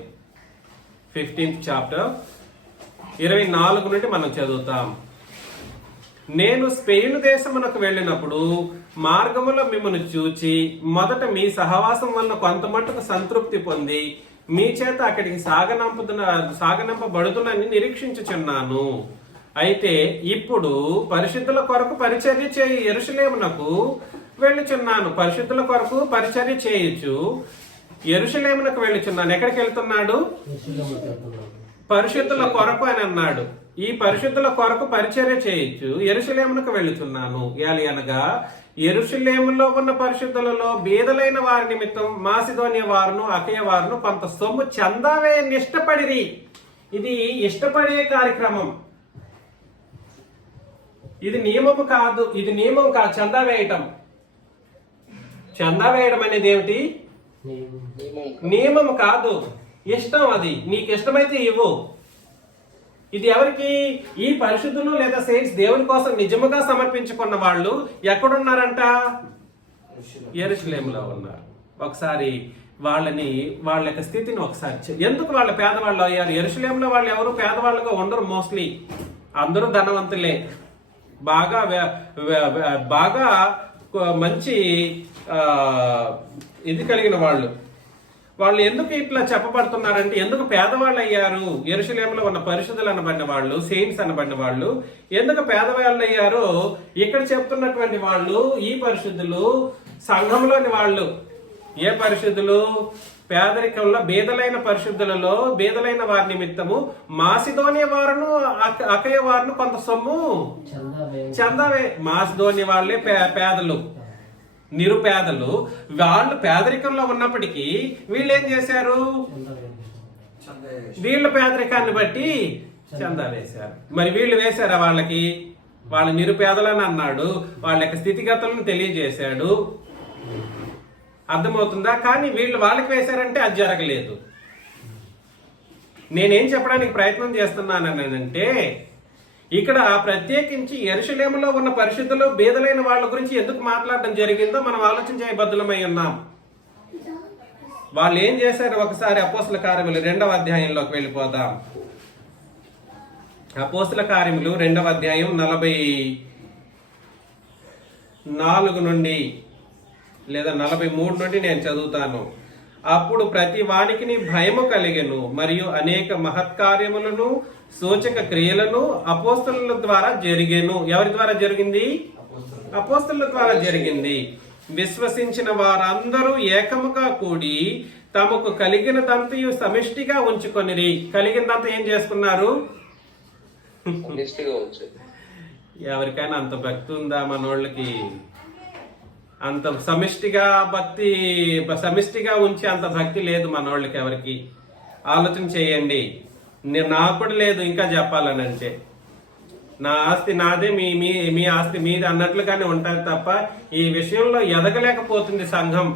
15th చాప్టర్ 24 నుండి మనం చదువుతాం. నేను స్పెయిన్ దేశమునకు వెళ్ళినప్పుడు మార్గములో మిమ్మల్ని చూచి మొదట మీ సహవాసం వలన కొంత మట్టుకు సంతృప్తి పొంది మీ చేత అక్కడికి సాగనంపబడుతుందని నిరీక్షించుచున్నాను. అయితే ఇప్పుడు పరిశుద్ధుల కొరకు పరిచర్య చేయి యెరూషలేమునకు వెళ్ళుచున్నాను. పరిశుద్ధుల కొరకు పరిచర్య చేయొచ్చు, యెరూషలేమునకు వెళ్ళుచున్నాను. ఎక్కడికి వెళ్తున్నాడు? పరిశుద్ధుల కొరకు అని అన్నాడు. ఈ పరిశుద్ధుల కొరకు పరిచర్య చేయొచ్చు, యెరూషలేమునకు వెళ్ళుచున్నాను. అనగా యెరూషలేములో ఉన్న పరిశుద్ధులలో బీదలైన వారి నిమిత్తం మాసిదోనియ వారును అకయ వారును కొంత సొమ్ము చందావే ఇష్టపడిరి. ఇది ఇష్టపడే కార్యక్రమం. ఇది నియమం కాదు. చందా వేయటం. చందా వేయడం అనేది ఏమిటి? నియమం కాదు, ఇష్టం. అది నీకు ఇష్టమైతే ఇవ్వు. ఇది ఎవరికి? ఈ పరిశుద్ధులు లేదా సెయింట్స్ దేవుని కోసం నిజముగా సమర్పించుకున్న వాళ్ళు ఎక్కడున్నారంట? యెరూషలేములో ఉన్నారు. ఒకసారి వాళ్ళ యొక్క స్థితిని ఒకసారి ఎందుకు వాళ్ళ పేదవాళ్ళు అయ్యారు? యెరూషలేములో వాళ్ళు ఎవరు పేదవాళ్ళుగా ఉండరు. మోస్ట్లీ అందరూ ధనవంతులే, బాగా మంచి ఇది కలిగిన వాళ్ళు ఎందుకు ఇట్లా చెప్పబడుతున్నారంటే, ఎందుకు పేదవాళ్ళు అయ్యారు? యెరూషలేములో ఉన్న పరిశుద్ధులు అనబడిన వాళ్ళు, సెయింట్స్ అనబడిన వాళ్ళు ఎందుకు పేదవాళ్ళు అయ్యారో ఇక్కడ చెప్తున్నటువంటి వాళ్ళు ఈ పరిశుద్ధులు సంఘంలోని వాళ్ళు. ఏ పరిశుద్ధులు? పేదరికంలో బీదలైన పరిశుద్ధులలో బీదలైన వారి నిమిత్తము మాసిదోనియ వారును అకయ వారును కొంత సొమ్ము చందావే. మాసిదోనియ వాళ్ళే పేదలు, నిరుపేదలు. వాళ్ళు పేదరికంలో ఉన్నప్పటికీ వీళ్ళు ఏం చేశారు? వీళ్ళ పేదరికాన్ని బట్టి చందా వేశారు. మరి వీళ్ళు వేశారా? వాళ్ళ నిరుపేదలని అన్నాడు, వాళ్ళ యొక్క స్థితిగతులను తెలియజేశాడు. అర్థమవుతుందా? కానీ వీళ్ళు వాళ్ళకి వేశారంటే అది జరగలేదు. నేనేం చెప్పడానికి ప్రయత్నం చేస్తున్నానంటే, ఇక్కడ ప్రత్యేకించి యెరూషలేములో ఉన్న పరిశుద్ధులు బీదలైన వాళ్ళ గురించి ఎందుకు మాట్లాడడం జరిగిందో మనం ఆలోచించే బద్దులమై ఉన్నాం. వాళ్ళు ఏం చేశారు? ఒకసారి అపోస్తుల కార్యములు 2వ అధ్యాయంలోకి వెళ్ళిపోదాం. అపోస్తుల కార్యములు 2వ అధ్యాయం 44 నుండి లేదా 43 నుండి నేను చదువుతాను. అప్పుడు ప్రతి వానికి భయము కలిగెను, మరియు అనేక మహత్కార్యములను సూచక క్రియలను అపోస్తలుల ద్వారా జరిగెను. ఎవరి ద్వారా జరిగింది? అపోస్తలుల ద్వారా జరిగింది. విశ్వసించిన వారందరూ ఏకముగా కూడి తమకు కలిగినదంతయు సమిష్టిగా ఉంచుకొనిరి. కలిగినదంతా ఏం చేసుకున్నారు? ఎవరికైనా అంత భక్తి ఉందా మనోళ్ళకి? అంత సమిష్టిగా ఉంచి అంత భక్తి లేదు మనోళ్ళకి ఎవరికి. ఆలోచన చేయండి. నాకు కూడా లేదు ఇంకా చెప్పాలనంటే. నా ఆస్తి నాదే, మీ ఆస్తి మీది అన్నట్లుగానే ఉంటుంది తప్ప ఈ విషయంలో ఎదగలేకపోతుంది సంఘం,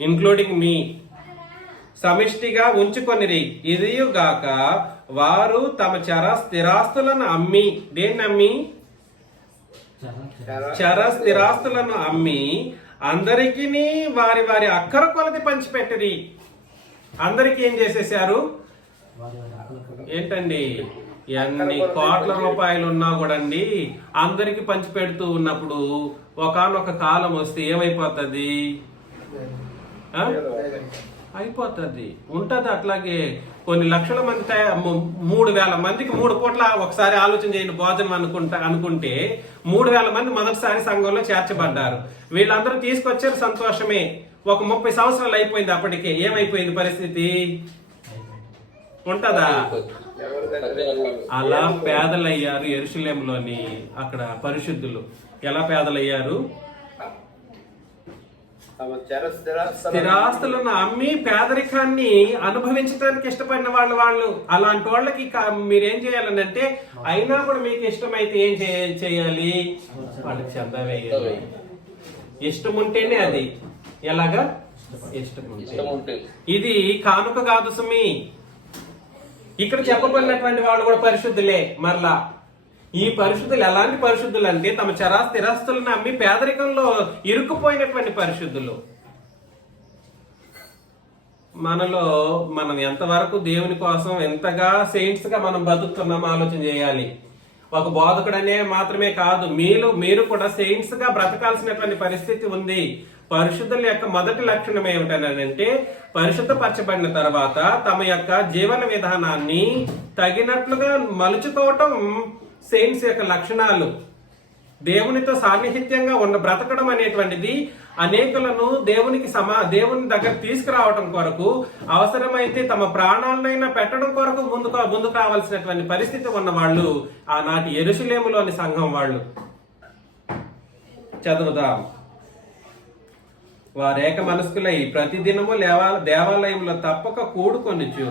ఇంక్లూడింగ్ మీ. సమిష్టిగా ఉంచుకొనిరి. ఇదియుగాక వారు తమ స్థిరాస్తులను అమ్మి, దేన్ని అమ్మి? స్థిరాస్తులను అమ్మి అందరికీ వారి వారి అక్కర కొలది పంచిపెట్టిరి. అందరికీ ఏం చేసేసారు? ఏంటండి, ఎన్ని కోట్ల రూపాయలు ఉన్నా కూడా అండి అందరికి పంచి పెడుతూ ఉన్నప్పుడు ఒకానొక కాలం వస్తే ఏమైపోతుంది? అయిపోతుంది ఉంటుంది. అట్లాగే కొన్ని లక్షల మంది 3,000 మందికి 3 పూట్ల ఒకసారి ఆలోచన చేయండి భోజనం అనుకుంటే 3,000 మంది మొదటిసారి సంఘంలో చేర్చబడ్డారు. వీళ్ళందరూ తీసుకొచ్చారు, సంతోషమే. ఒక 30 సంవత్సరాలు అయిపోయింది, అప్పటికే ఏమైపోయింది పరిస్థితి? ఉంటదా? అలా పేదలయ్యారు యెరూషలేములోని అక్కడ పరిశుద్ధులు. ఎలా పేదలయ్యారు? స్థిరాస్తులను అమ్మి పేదరికాన్ని అనుభవించడానికి ఇష్టపడిన వాళ్ళు అలాంటి వాళ్ళకి మీరేం చేయాలని అంటే, అయినా కూడా మీకు ఇష్టమైతే ఏం చేయాలి? వాళ్ళకి చందా వేయాలి. ఇష్టం ఉంటేనే అది. ఎలాగా? ఇష్టం ఉంటే. ఇది కానుక కాదు సుమి. ఇక్కడ చెప్పబడినటువంటి వాళ్ళు కూడా పరిశుద్ధులే. మరలా ఈ పరిశుద్ధులు ఎలాంటి పరిశుద్ధులు అంటే, తమ స్థిరాస్తులను అమ్మి పేదరికంలో ఇరుక్కుపోయినటువంటి పరిశుద్ధులు. మనలో మనం ఎంతవరకు దేవుని కోసం ఎంతగా సెయింట్స్ గా మనం బతుకుతున్నామో ఆలోచన చేయాలి. ఒక బోధకుడనే మాత్రమే కాదు, మీరు కూడా సెయింట్స్ గా బ్రతకాల్సినటువంటి పరిస్థితి ఉంది. పరిశుద్ధుల యొక్క మొదటి లక్షణం ఏమిటనంటే, పరిశుద్ధపరచబడిన తర్వాత తమ యొక్క జీవన విధానాన్ని తగినట్లుగా మలుచుకోవటం సెయింట్స్ యొక్క లక్షణాలు. దేవునితో సాన్నిహిత్యంగా బ్రతకడం అనేటువంటిది అనేకులను దేవుని దగ్గర తీసుకురావటం కొరకు, అవసరమైతే తమ ప్రాణాలనైనా పెట్టడం కొరకు ముందుకు రావాల్సినటువంటి పరిస్థితి ఉన్న వాళ్ళు ఆనాటి యెరూషలేములోని సంఘం వాళ్ళు. చదువుదాం. వారేక మనస్కులై ప్రతిదినము దేవాలయంలో తప్పక కూడుకొనుచు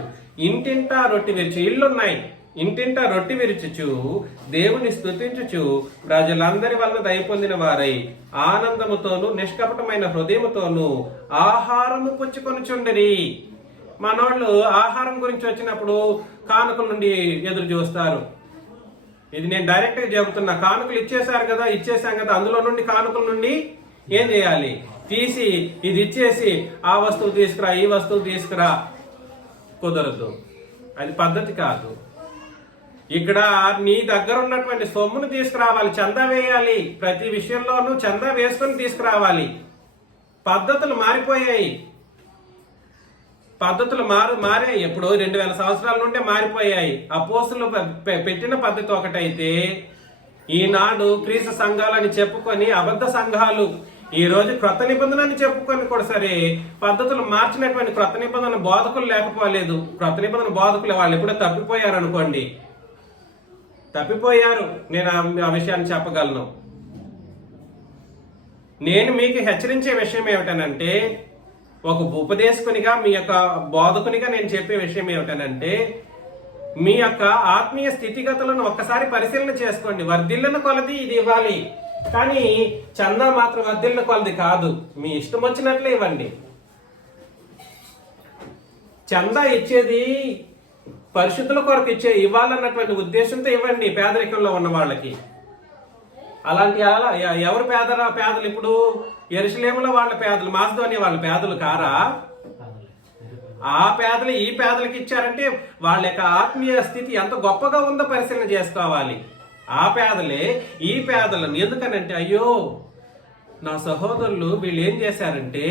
ఇంటింటా రొట్టి విరుచు. ఇళ్ళున్నాయి, ఇంటింటా రొట్టి విరుచుచు దేవుని స్తుతించుచు ప్రజలందరి వలన దయ పొందిన వారై ఆనందముతోను నిష్కపటమైన హృదయముతోను ఆహారము పుచ్చుకొనుచుండిరి. మనోళ్ళు ఆహారం గురించి వచ్చినప్పుడు కానుకల నుండి ఎదురు చూస్తారు. ఇది నేను డైరెక్ట్ గా చెబుతున్నా. కానుకలు ఇచ్చేసాం కదా, అందులో నుండి కానుకల నుండి ఏం చేయాలి? తీసి ఇది ఇచ్చేసి ఆ వస్తువు తీసుకురా, ఈ వస్తువు తీసుకురా, కుదరదు. అది పద్ధతి కాదు. ఇక్కడ నీ దగ్గర ఉన్నటువంటి సొమ్మును తీసుకురావాలి, చందా వేయాలి. ప్రతి విషయంలోనూ చందా వేసుకొని తీసుకురావాలి. పద్ధతులు మారిపోయాయి. మారాయి. ఎప్పుడు 2000 సంవత్సరాల నుండే మారిపోయాయి. అపోస్తులు పెట్టిన పద్ధతి ఒకటైతే, ఈనాడు క్రీస్తు సంఘాలని చెప్పుకొని అబద్ధ సంఘాలు ఈ రోజు క్రొత్త నిబంధనని చెప్పుకొని కూడా సరే పద్ధతులు మార్చినటువంటి క్రొత్త నిబంధన బోధకులు లేకపోలేదు. క్రొత్త నిబంధన బోధకులు వాళ్ళు ఎప్పుడో తప్పిపోయారు అనుకోండి. తప్పిపోయారు. నేను ఆ విషయాన్ని చెప్పగలను. నేను మీకు హెచ్చరించే విషయం ఏమిటనంటే, ఒక ఉపదేశకునిగా, మీ యొక్క బోధకునిగా నేను చెప్పే విషయం ఏమిటనంటే, మీ యొక్క ఆత్మీయ స్థితిగతులను ఒక్కసారి పరిశీలన చేసుకోండి. వర్ధిల్లిన కొలది ఇది ఇవ్వాలి, కానీ చందా మాత్రం వర్ధిల్లిన కొలది కాదు. మీ ఇష్టం వచ్చినట్లే ఇవ్వండి. చందా ఇచ్చేది పరిశుద్ధుల కొరకు ఇవ్వాలన్నటువంటి ఉద్దేశంతో ఇవ్వండి పేదరికంలో ఉన్న వాళ్ళకి. అలాంటి ఎవరు పేదలు? ఇప్పుడు యెరూషలేములో వాళ్ళ పేదలు, మాసిదోనియా వాళ్ళ పేదలు కారా? ఆ పేదలు ఈ పేదలకు ఇచ్చారంటే వాళ్ళ యొక్క ఆత్మీయ స్థితి ఎంత గొప్పగా ఉందో పరిశీలన చేసుకోవాలి. ఆ పేదలే ఈ పేదలను. ఎందుకనంటే, అయ్యో నా సహోదరులు వీళ్ళు ఏం చేశారంటే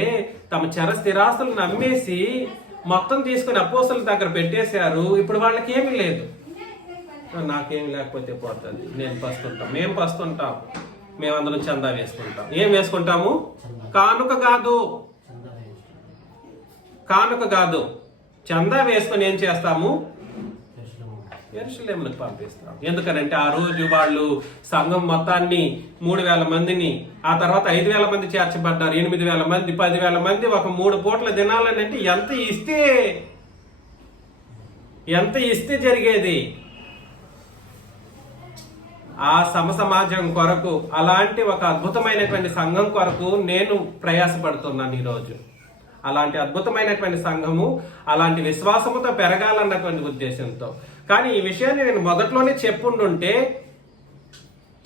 తమ స్థిరాస్తులను అమ్మేసి మొత్తం తీసుకుని అపోస్తలుల దగ్గర పెట్టేశారు. ఇప్పుడు వాళ్ళకి ఏమీ లేదు. నాకేమి లేకపోతే పోతుంది, నేను పస్తుంటాం, మేము పస్తుంటాం, మేమందరం చందా వేసుకుంటాం. ఏం వేసుకుంటాము? కానుక కాదు. చందా వేసుకొని ఏం చేస్తాము? యెరూషలేములకు పంపిస్తాం. ఎందుకనంటే ఆ రోజు వాళ్ళు సంఘం మొత్తాన్ని 3,000 మందిని, ఆ తర్వాత 5,000 మంది చేర్చబడ్డారు. 8,000 మంది, 10,000 మంది ఒక 3 పూట్ల తినాలని అంటే ఎంత ఇస్తే జరిగేది. ఆ సమాజం కొరకు, అలాంటి ఒక అద్భుతమైనటువంటి సంఘం కొరకు నేను ప్రయాసపడుతున్నాను ఈరోజు. అలాంటి అద్భుతమైనటువంటి సంఘము అలాంటి విశ్వాసముతో పెరగాలన్నటువంటి ఉద్దేశంతో. కానీ ఈ విషయాన్ని నేను మొదట్లోనే చెప్పుండుంటే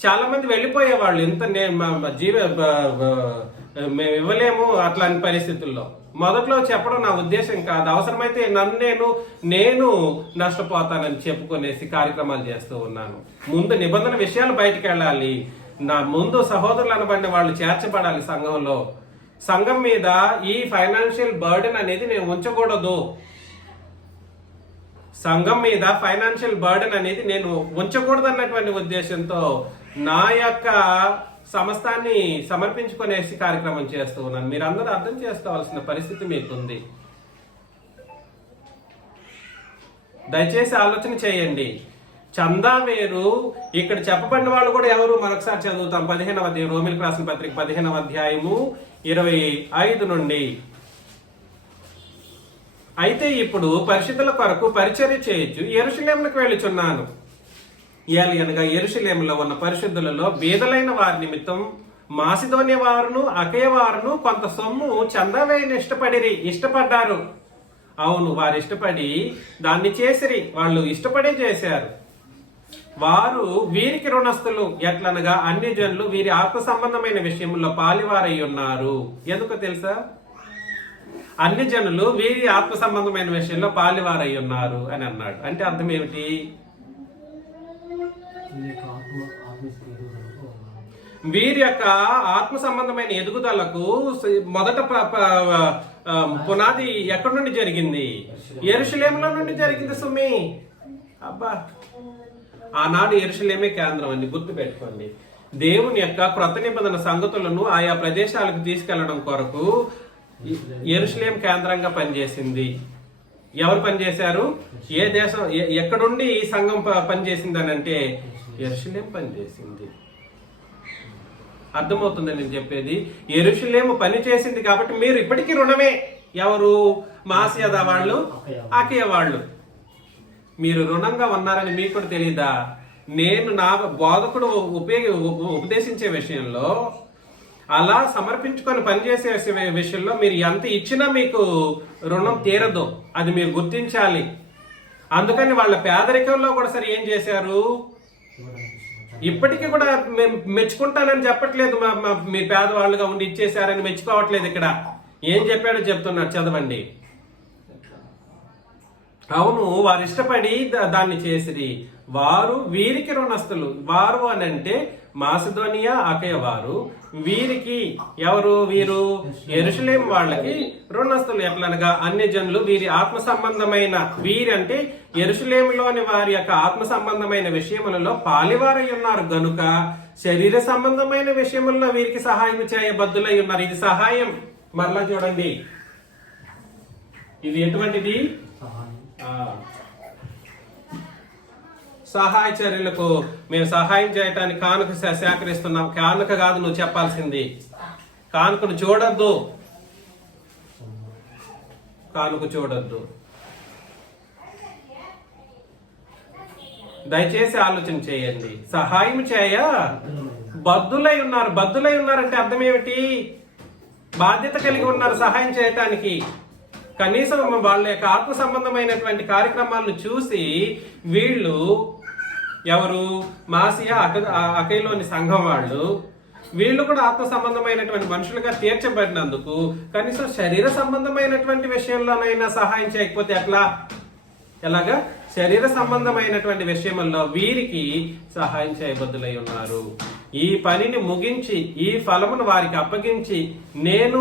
చాలా మంది వెళ్ళిపోయేవాళ్ళు. మేము ఇవ్వలేము అట్లాంటి పరిస్థితుల్లో. మొదట్లో చెప్పడం నా ఉద్దేశం కాదు. అవసరమైతే నేను నష్టపోతానని చెప్పుకునేసి కార్యక్రమాలు చేస్తూ ఉన్నాను. ముందు నిబంధన విషయాలు బయటకు వెళ్ళాలి. నా ముందు సహోదరులు అనబడిన వాళ్ళు చేర్చబడాలి సంఘంలో. సంఘం మీద ఈ ఫైనాన్షియల్ బర్డెన్ అనేది నేను ఉంచకూడదు. సంఘం మీద ఫైనాన్షియల్ బర్డెన్ అనేది నేను ఉంచకూడదు అన్నటువంటి ఉద్దేశంతో నా యొక్క సమస్తాన్ని సమర్పించుకునేసి కార్యక్రమం చేస్తూ ఉన్నాను. మీరందరూ అర్థం చేసుకోవాల్సిన పరిస్థితి మీకుంది. దయచేసి ఆలోచన చేయండి. చందా వేరు. ఇక్కడ చెప్పబడిన వాళ్ళు కూడా ఎవరు మరొకసారి చదువుతాం. 15వ అధ్యాయం, రోమిలకు రాసిన పత్రిక 15వ అధ్యాయము 25 నుండి. అయితే ఇప్పుడు పరిశుద్ధుల కొరకు పరిచర్య చేయొచ్చు యెరూషలేమునకు వెళ్ళుచున్నాను. అనగా యెరూషలేములో ఉన్న పరిశుద్ధులలో బీదలైన వారి నిమిత్తం మాసిదోనియ వారును అకయ వారును కొంత సొమ్ము చందా వేయని ఇష్టపడ్డారు. అవును, వారు ఇష్టపడి దాన్ని చేసిరి. వాళ్ళు ఇష్టపడే చేశారు. వారు వీరికి రుణస్థులు. ఎట్లనగా అన్ని జనులు వీరి ఆత్మ సంబంధమైన విషయంలో పాలివారై ఉన్నారు. ఎందుకో తెలుసా? అన్ని జనులు వీరి ఆత్మ సంబంధమైన విషయంలో పాలివారై ఉన్నారు అని అన్నాడు. అంటే అర్థం ఏమిటి? వీరి యొక్క ఆత్మ సంబంధమైన ఎదుగుదలకు మొదట పునాది ఎక్కడి నుండి జరిగింది? యెరూషలేములో నుండి జరిగింది సుమి. అబ్బా, ఆనాడు యెరూషలేమే కేంద్రం అండి, గుర్తు పెట్టుకోండి. దేవుని యొక్క క్రొత్త నిబంధన సంగతులను ఆయా ప్రదేశాలకు తీసుకెళ్లడం కొరకు యెరూషలేం కేంద్రంగా పనిచేసింది. ఎవరు పనిచేశారు? ఏ దేశం, ఎక్కడుండి ఈ సంఘం పనిచేసింది అని అంటే యెరూషలేం పనిచేసింది. అర్థమవుతుంది నేను చెప్పేది? యెరూషలేము పని చేసింది కాబట్టి మీరు ఇప్పటికీ రుణమే. ఎవరు? మాసియా వాళ్ళు, అకయ వాళ్ళు. మీరు రుణంగా ఉన్నారని మీకు కూడా తెలీదా? నేను నా బోధకుడు ఉపదేశించే విషయంలో, అలా సమర్పించుకొని పనిచేసే విషయంలో మీరు ఎంత ఇచ్చినా మీకు రుణం తీరదు. అది మీరు గుర్తించాలి. అందుకని వాళ్ళ పేదరికంలో కూడా సరే ఏం చేశారు? ఇప్పటికీ కూడా మేము మెచ్చుకుంటానని చెప్పట్లేదు. మీరు పేదవాళ్ళుగా ఉండి ఇచ్చేశారని మెచ్చుకోవట్లేదు. ఇక్కడ ఏం చెప్పాడో చెప్తున్నాడు, చదవండి. అవును, వారు ఇష్టపడి దాన్ని చేసిరి. వారు వీరికి రుణస్థులు. వారు అని అంటే మాసిదోనియా అకయ వారు. వీరికి ఎవరు? వీరు యెరూషలేము వాళ్ళకి రుణస్థులు. ఎట్లనగా అన్ని జనులు వీరి ఆత్మ సంబంధమైన, వీరి అంటే యెరూషలేములోని వారి యొక్క ఆత్మ సంబంధమైన విషయములలో పాలివారై ఉన్నారు గనుక శరీర సంబంధమైన విషయముల్లో వీరికి సహాయం చేయబద్దులై ఉన్నారు. ఇది సహాయం. మరలా చూడండి, ఇది ఎటువంటిది? సహాయ చర్యలకు మేము సహాయం చేయటానికి కానుక సేకరిస్తున్నాం. కానుక కాదు నువ్వు చెప్పాల్సింది. కానుకను చూడొద్దు, కానుక చూడొద్దు. దయచేసి ఆలోచన చేయండి. సహాయం చేయ బద్దులై ఉన్నారు. బద్దులై ఉన్నారంటే అర్థం ఏమిటి? బాధ్యత కలిగి ఉన్నారు సహాయం చేయటానికి. కనీసం వాళ్ళ యొక్క ఆత్మ సంబంధమైనటువంటి కార్యక్రమాలను చూసి వీళ్ళు ఎవరు? మాసియా అకైలోని సంఘం వాళ్ళు, వీళ్ళు కూడా ఆత్మ సంబంధమైనటువంటి మనుషులుగా తీర్చబడినందుకు కనీసం శరీర సంబంధమైనటువంటి విషయంలోనైనా సహాయం చేయకపోతే ఎలాగా? శరీర సంబంధమైనటువంటి విషయంలో వీరికి సహాయం చేయబద్దులై ఉన్నారు. ఈ పనిని ముగించి ఈ ఫలమును వారికి అప్పగించి నేను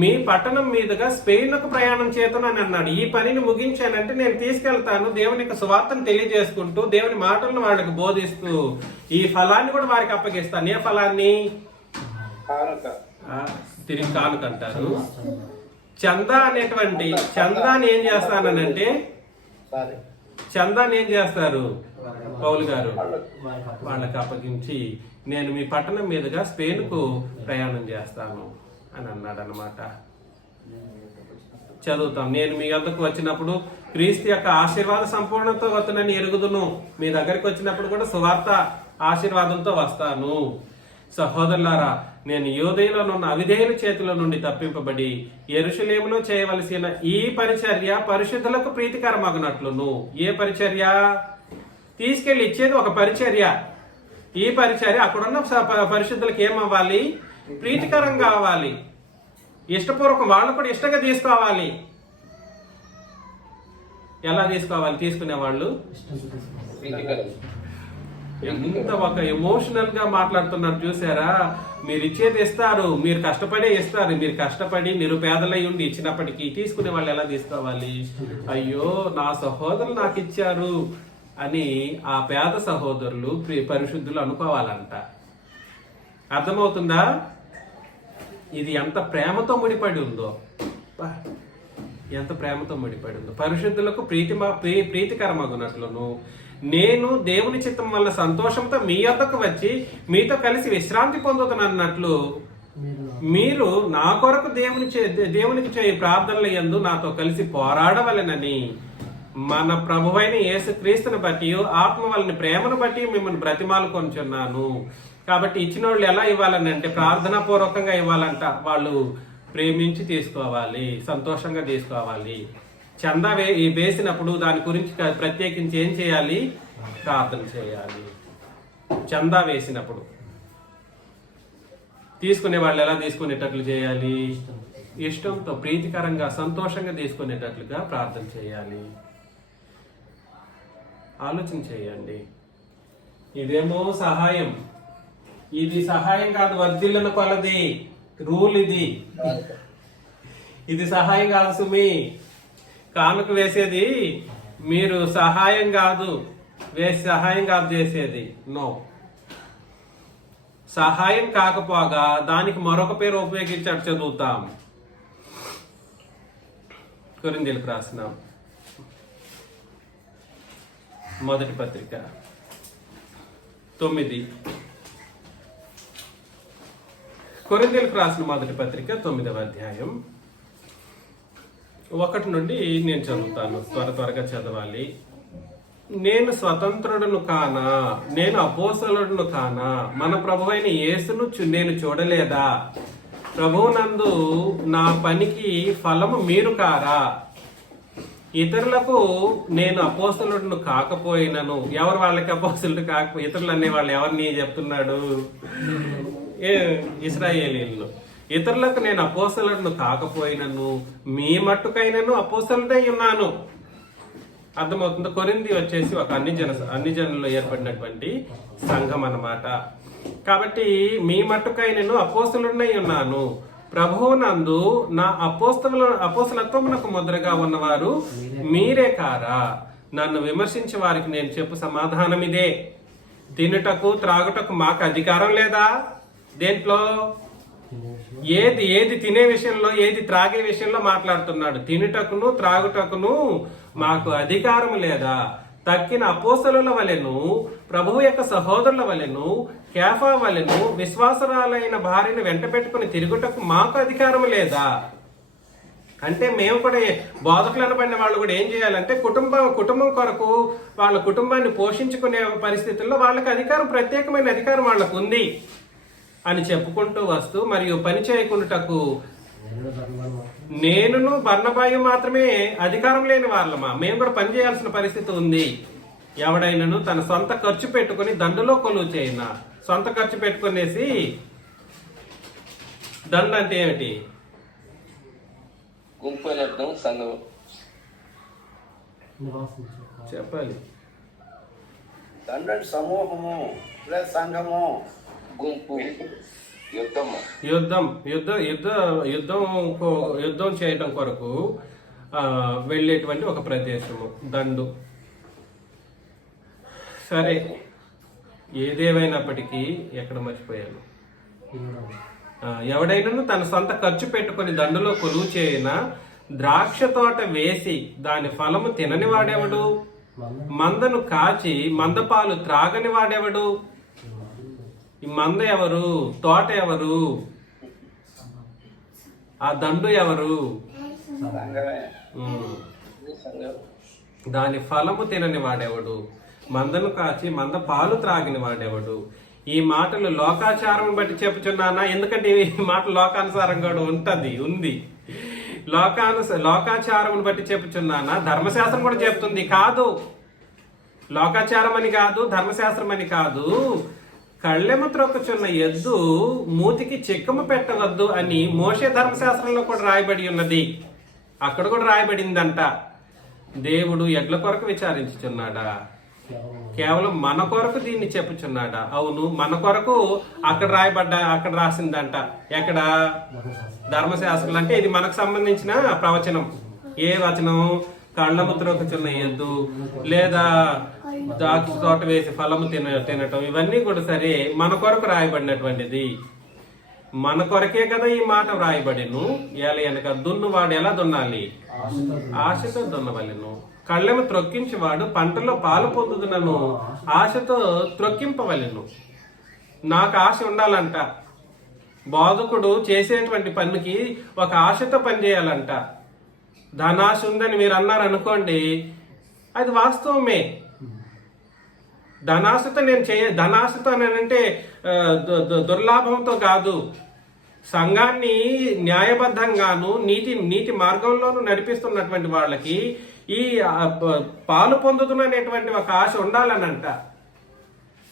మీ పట్టణం మీదుగా స్పెయిన్కు ప్రయాణం చేతున్నాను అన్నాడు. ఈ పనిని ముగించానంటే నేను తీసుకెళ్తాను, దేవుని యొక్క సువార్తను తెలియజేసుకుంటూ దేవుని మాటలను వాళ్ళకి బోధిస్తూ ఈ ఫలాన్ని కూడా వారికి అప్పగిస్తాను. ఏ ఫలాన్ని? తిరిగి కానుక అంటారు. చందా అనేటువంటి చందాని ఏం చేస్తానంటే, చందాని ఏం చేస్తారు పౌలు గారు? వాళ్ళకి అప్పగించి నేను మీ పట్టణం మీదుగా స్పెయిన్కు ప్రయాణం చేస్తాను అని అన్నాడు అన్నమాట. చదువుతాం. నేను మీ వద్దకు వచ్చినప్పుడు క్రీస్తు యొక్క ఆశీర్వాద సంపూర్ణంతో వస్తానని ఎరుగుదును. మీ దగ్గరికి వచ్చినప్పుడు కూడా సువార్త ఆశీర్వాదంతో వస్తాను. సహోదరులారా, నేను యూదయలోనున్న అవిధేయుల చేతిలో నుండి తప్పింపబడి యెరూషలేములో చేయవలసిన ఈ పరిచర్య పరిశుద్ధులకు ప్రీతికరమగునట్లును. ఏ పరిచర్య? తీసుకెళ్లి ఇచ్చేది ఒక పరిచర్య. ఈ పరిచర్య అక్కడున్న పరిశుద్ధులకు ఏమవ్వాలి? ప్రీతికరం కావాలి, ఇష్టపూర్వకం. వాళ్ళు కూడా ఇష్టంగా తీసుకోవాలి. ఎలా తీసుకోవాలి? తీసుకునే వాళ్ళు ఎంత ఒక ఎమోషనల్ గా మాట్లాడుతున్నారు చూసారా. మీరు ఇచ్చేది ఇస్తారు, మీరు కష్టపడే ఇస్తారు, మీరు కష్టపడి నిరుపేదలై ఉండి ఇచ్చినప్పటికీ తీసుకునే వాళ్ళు ఎలా తీసుకోవాలి? అయ్యో నా సహోదరులు నాకు ఇచ్చారు అని ఆ పేద సహోదరులు పరిశుద్ధులు అనుకోవాలంట. అర్థమవుతుందా? ఇది ఎంత ప్రేమతో ముడిపడి ఉందో, ఎంత ప్రేమతో ముడిపడి ఉందో. పరిశుద్ధులకు ప్రీతికరమగునట్లును నేను దేవుని చిత్తం వల్ల సంతోషంతో మీ యొద్దకు వచ్చి మీతో కలిసి విశ్రాంతి పొందుతున్నట్లు మీరు నా కొరకు దేవునికి చేయి ప్రార్థనల యందు నాతో కలిసి పోరాడవలెనని మన ప్రభువైన యేసుక్రీస్తుని బట్టి ఆత్మ వలని ప్రేమను బట్టి మిమ్మల్ని బ్రతిమాలుకొంచున్నాను. కాబట్టి ఇచ్చిన వాళ్ళు ఎలా ఇవ్వాలని అంటే ప్రార్థనా పూర్వకంగా ఇవ్వాలంట. వాళ్ళు ప్రేమించి తీసుకోవాలి, సంతోషంగా తీసుకోవాలి. చందా వేసినప్పుడు దాని గురించి ప్రత్యేకించి ఏం చేయాలి? ప్రార్థన చేయాలి. చందా వేసినప్పుడు తీసుకునే వాళ్ళు ఎలా తీసుకునేటట్లు చేయాలి? ఇష్టంతో, ప్రీతికరంగా, సంతోషంగా తీసుకునేటట్లుగా ప్రార్థన చేయాలి. ఆలోచన చేయండి. ఇదేమో సహాయం, ఇది సహాయం కాదు, వర్ధిల్లున కొలది రూల్. ఇది సహాయం కాదు సుమి. కానుక వేసేది మీరు సహాయం కాదు చేసేది. నో, సహాయం కాకపోగా దానికి మరొక పేరు ఉపయోగించాడు. చదువుతాం. కొరింథీయులకు రాసిన మొదటి పత్రిక 9. కొరింథీయులకు రాసిన మొదటి పత్రిక 9వ అధ్యాయం 1 నుండి నేను చదువుతాను. త్వరగా చదవాలి. నేను స్వతంత్రుడును కానా, నేను అపోస్తలుడును కానా, మన ప్రభువైన యేసును నేను చూడలేదా? ప్రభువునందు నా పనికి ఫలము మీరు కారా? ఇతరులకు నేను అపోస్తలుడును కాకపోయినను. ఎవరు వాళ్ళకి అపోస్తలుడు కాకపోయి? ఇతరులు అనే వాళ్ళు ఎవరిని చెప్తున్నాడు? ఇశ్రాయేలీయులను. ఇతరులకు నేను అపోస్తలుడును కాకపోయినను మీ మట్టుకైనను అపోస్తలుడై ఉన్నాను. అర్థమవుతుందో? కొరింథీ వచ్చేసి ఒక అన్ని జనుల్లో ఏర్పడినటువంటి సంఘం అన్నమాట. కాబట్టి మీ మట్టుకైనను అపోస్తలుడై ఉన్నాను. ప్రభువునందు నా అపోస్తలత్వమునకు ముద్రగా ఉన్నవారు మీరే కారా? నన్ను విమర్శించే వారికి నేను చెప్పు సమాధానం ఇదే: తినుటకు త్రాగుటకు మాకు అధికారం లేదా? దేంట్లో? ఏది తినే విషయంలో, ఏది త్రాగే విషయంలో మాట్లాడుతున్నాడు. తినుటకును త్రాగుటకును మాకు అధికారం లేదా? తక్కిన అపోస్తలుల వలెను, ప్రభువు యొక్క సహోదరుల వలెను, కేఫా వలెను విశ్వాసరాలైన భార్యను వెంట పెట్టుకుని తిరుగుటకు మాకు అధికారం లేదా? అంటే మేము కూడా బోధకులు అనబడిన వాళ్ళు కూడా ఏం చేయాలంటే కుటుంబం కొరకు వాళ్ళ కుటుంబాన్ని పోషించుకునే పరిస్థితుల్లో వాళ్ళకి అధికారం, ప్రత్యేకమైన అధికారం వాళ్ళకు ఉంది అని చెప్పుకుంటూ వస్తూ, మరియు పని చేయకుండాటకు నేనును బర్నబాయి మాత్రమే అధికారం లేని వాళ్ళమా? మేము కూడా పని చేయాల్సిన పరిస్థితి ఉంది. ఎవడైనాను తన సొంత ఖర్చు పెట్టుకుని దండులో కొలువు చేయన. సొంత ఖర్చు పెట్టుకునేసి దండ అంటే ఏమిటి? గుంపు అని అర్థం, సంఘం చెప్పాలి. దండ సమూహము ప్లస్ సంఘము, గుంపు, యుద్ధం చేయటం కొరకు వెళ్ళేటువంటి ఒక ప్రదేశము దండు. సరే, ఏదేమైనప్పటికీ ఎక్కడ మర్చిపోయాను. ఎవడైనా తన సొంత ఖర్చు పెట్టుకుని దండులో కొలువు చేయన ద్రాక్ష తోట వేసి దాని ఫలము తినని వాడెవడు? మందను కాచి మందపాలు త్రాగని వాడెవడు? ఈ మంద ఎవరు? తోట ఎవరు? ఆ దండు ఎవరు? దాని ఫలము తినని వాడెవడు? మందను కాచి మంద పాలు త్రాగిన వాడెవడు? ఈ మాటలు లోకాచారం బట్టి చెప్పుచున్నానా? ఎందుకంటే ఈ మాట లోకానుసారం కూడా ఉంది. లోకాచారం బట్టి చెప్పుచున్నానా? ధర్మశాస్త్రం కూడా చెప్తుంది. కాదు, లోకాచారం అని కాదు, ధర్మశాస్త్రం అని కాదు. కళ్ళెమ త్రొక్కుచున్న ఎద్దు మూతికి చెక్కము పెట్టవద్దు అని మోషే ధర్మశాస్త్రంలో కూడా రాయబడి ఉన్నది. అక్కడ కూడా రాయబడిందంట. దేవుడు ఎడ్ల కొరకు విచారించుచున్నాడా? కేవలం మన కొరకు దీన్ని చెప్పుచున్నాడా? అవును, మన కొరకు అక్కడ అక్కడ రాసిందంట. ఎక్కడ? ధర్మశాస్త్రం. అంటే ఇది మనకు సంబంధించిన ప్రవచనం. ఏ వచనం? కళ్ళము త్రొక్కుచున్న ఎద్దు, లేదా ద్రాక్ష తోట వేసి ఫలము తినటం, ఇవన్నీ కూడా సరే మన కొరకు రాయబడినటువంటిది. మన కొరకే కదా ఈ మాట రాయబడిను. ఎలా వెనక దున్నువాడు ఎలా దున్నాలి? ఆశతో దున్నవలెను. కళ్ళెము త్రొక్కించేవాడు పంటలో పాలు పొందుతున్నను ఆశతో త్రొక్కింపవలెను. నాకు ఆశ ఉండాలంట. బోధకుడు చేసేటువంటి పనికి ఒక ఆశతో పనిచేయాలంట. ధనాశ ఉందని మీరు అన్నారు అనుకోండి, అది వాస్తవమే. ధనాశతో ధనాశతో అంటే దుర్లాభంతో కాదు. సంఘాన్ని న్యాయబద్ధంగాను నీతి మార్గంలోనూ నడిపిస్తున్నటువంటి వాళ్ళకి ఈ పాలు పొందుతున్నటువంటి ఒక ఆశ ఉండాలనంట.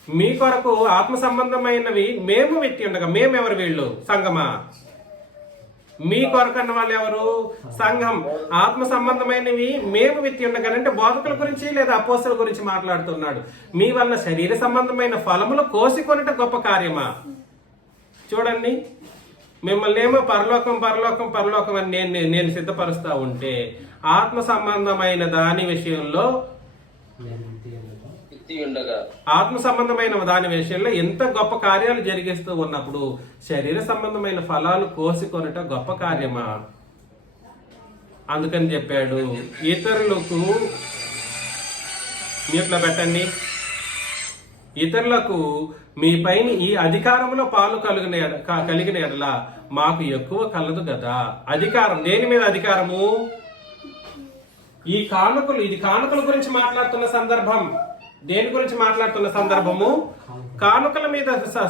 మీ కొరకు ఆత్మ సంబంధమైనవి మేము వెట్టి ఉండగా, మేమెవరు? వీళ్ళు సంఘమా? మీ కొరకు అన్న వాళ్ళు ఎవరు? సంఘం. ఆత్మ సంబంధమైనవి మేము వెత్తి ఉండగానంటే బోధకుల గురించి లేదా అపోస్తల గురించి మాట్లాడుతున్నాడు. మీ వలన శరీర సంబంధమైన ఫలములు కోసికొనట గొప్ప కార్యమా? చూడండి, మిమ్మల్ని ఏమో పరలోకం అని నేను సిద్ధపరుస్తా ఉంటే, ఆత్మ సంబంధమైన దాని విషయంలో ఆత్మ సంబంధమైన దాని విషయంలో ఎంత గొప్ప కార్యాలు జరిగిస్తూ ఉన్నప్పుడు శరీర సంబంధమైన ఫలాలు కోసికొనట గొప్ప కార్యమా? అందుకని చెప్పాడు, ఇతరులకు మీట్లో పెట్టండి, ఇతరులకు మీ పైన ఈ అధికారంలో పాలు కలిగిన ఎడల మాకు ఎక్కువ కలదు కదా. అధికారం దేని మీద? అధికారము ఈ కానుకలు. ఇది కానుకల గురించి మాట్లాడుతున్న సందర్భం. దేని గురించి మాట్లాడుతున్న సందర్భము? కానుకల మీద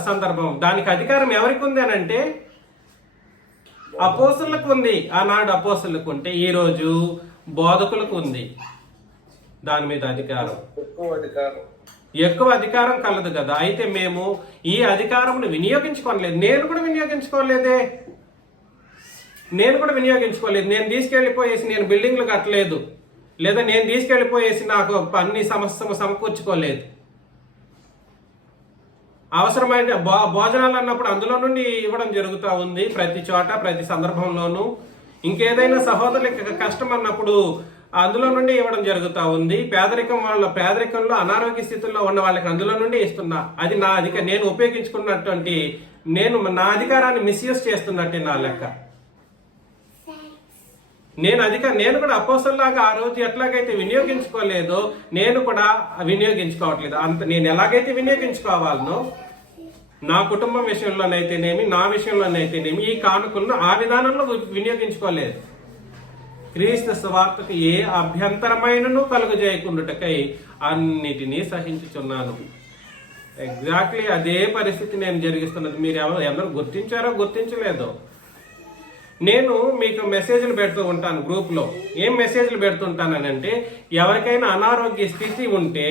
సందర్భం. దానికి అధికారం ఎవరికి ఉంది అని అంటే అపోస్తలులకు ఉంది. ఆనాడు అపోస్తలులకు ఉంటే ఈ రోజు బోధకులకు ఉంది దాని మీద అధికారం. ఎక్కువ అధికారం కలదు కదా. అయితే మేము ఈ అధికారమును వినియోగించుకోలేదు. నేను కూడా వినియోగించుకోలేదు. నేను తీసుకెళ్లిపోయేసి నేను బిల్డింగ్లు కట్టలేదు, లేదా నేను తీసుకెళ్లిపోయేసి నాకు అన్ని సమస్యలు సమకూర్చుకోలేదు. అవసరమైన భోజనాలు అన్నప్పుడు అందులో నుండి ఇవ్వడం జరుగుతూ ఉంది. ప్రతి చోట, ప్రతి సందర్భంలోనూ. ఇంకేదైనా సహోదరులకి కష్టం అన్నప్పుడు అందులో నుండి ఇవ్వడం జరుగుతూ ఉంది. పేదరికంలో అనారోగ్య స్థితిలో ఉన్న వాళ్ళకి అందులో నుండి ఇస్తున్నా. అది నా నేను ఉపయోగించుకున్నటువంటి, నా అధికారాన్ని మిస్యూజ్ చేస్తున్నట్టే నా లెక్క. నేను కూడా అపోస్తలులాగా ఆ రోజు ఎట్లాగైతే వినియోగించుకోలేదో నేను కూడా వినియోగించుకోవట్లేదు. నేను ఎలాగైతే వినియోగించుకోవాలనో నా కుటుంబం విషయంలోనైతేనేమి, నా విషయంలోనైతేనేమి ఈ కానుకలను ఆ విధానంలో వినియోగించుకోలేదు. క్రీస్తు సువార్తకు ఏ అభ్యంతరమైనను కలుగజేయకుండుటకై అన్నిటినీ సహించుచున్నాను. ఎగ్జాక్ట్లీ అదే పరిస్థితి నేను జరిగిస్తున్నది. మీరు ఎవరు గుర్తించారో గుర్తించలేదో. నేను మీకు మెసేజ్లు పెడుతూ ఉంటాను గ్రూప్లో. ఏం మెసేజ్లు పెడుతుంటానంటే, ఎవరికైనా అనారోగ్య స్థితి ఉంటే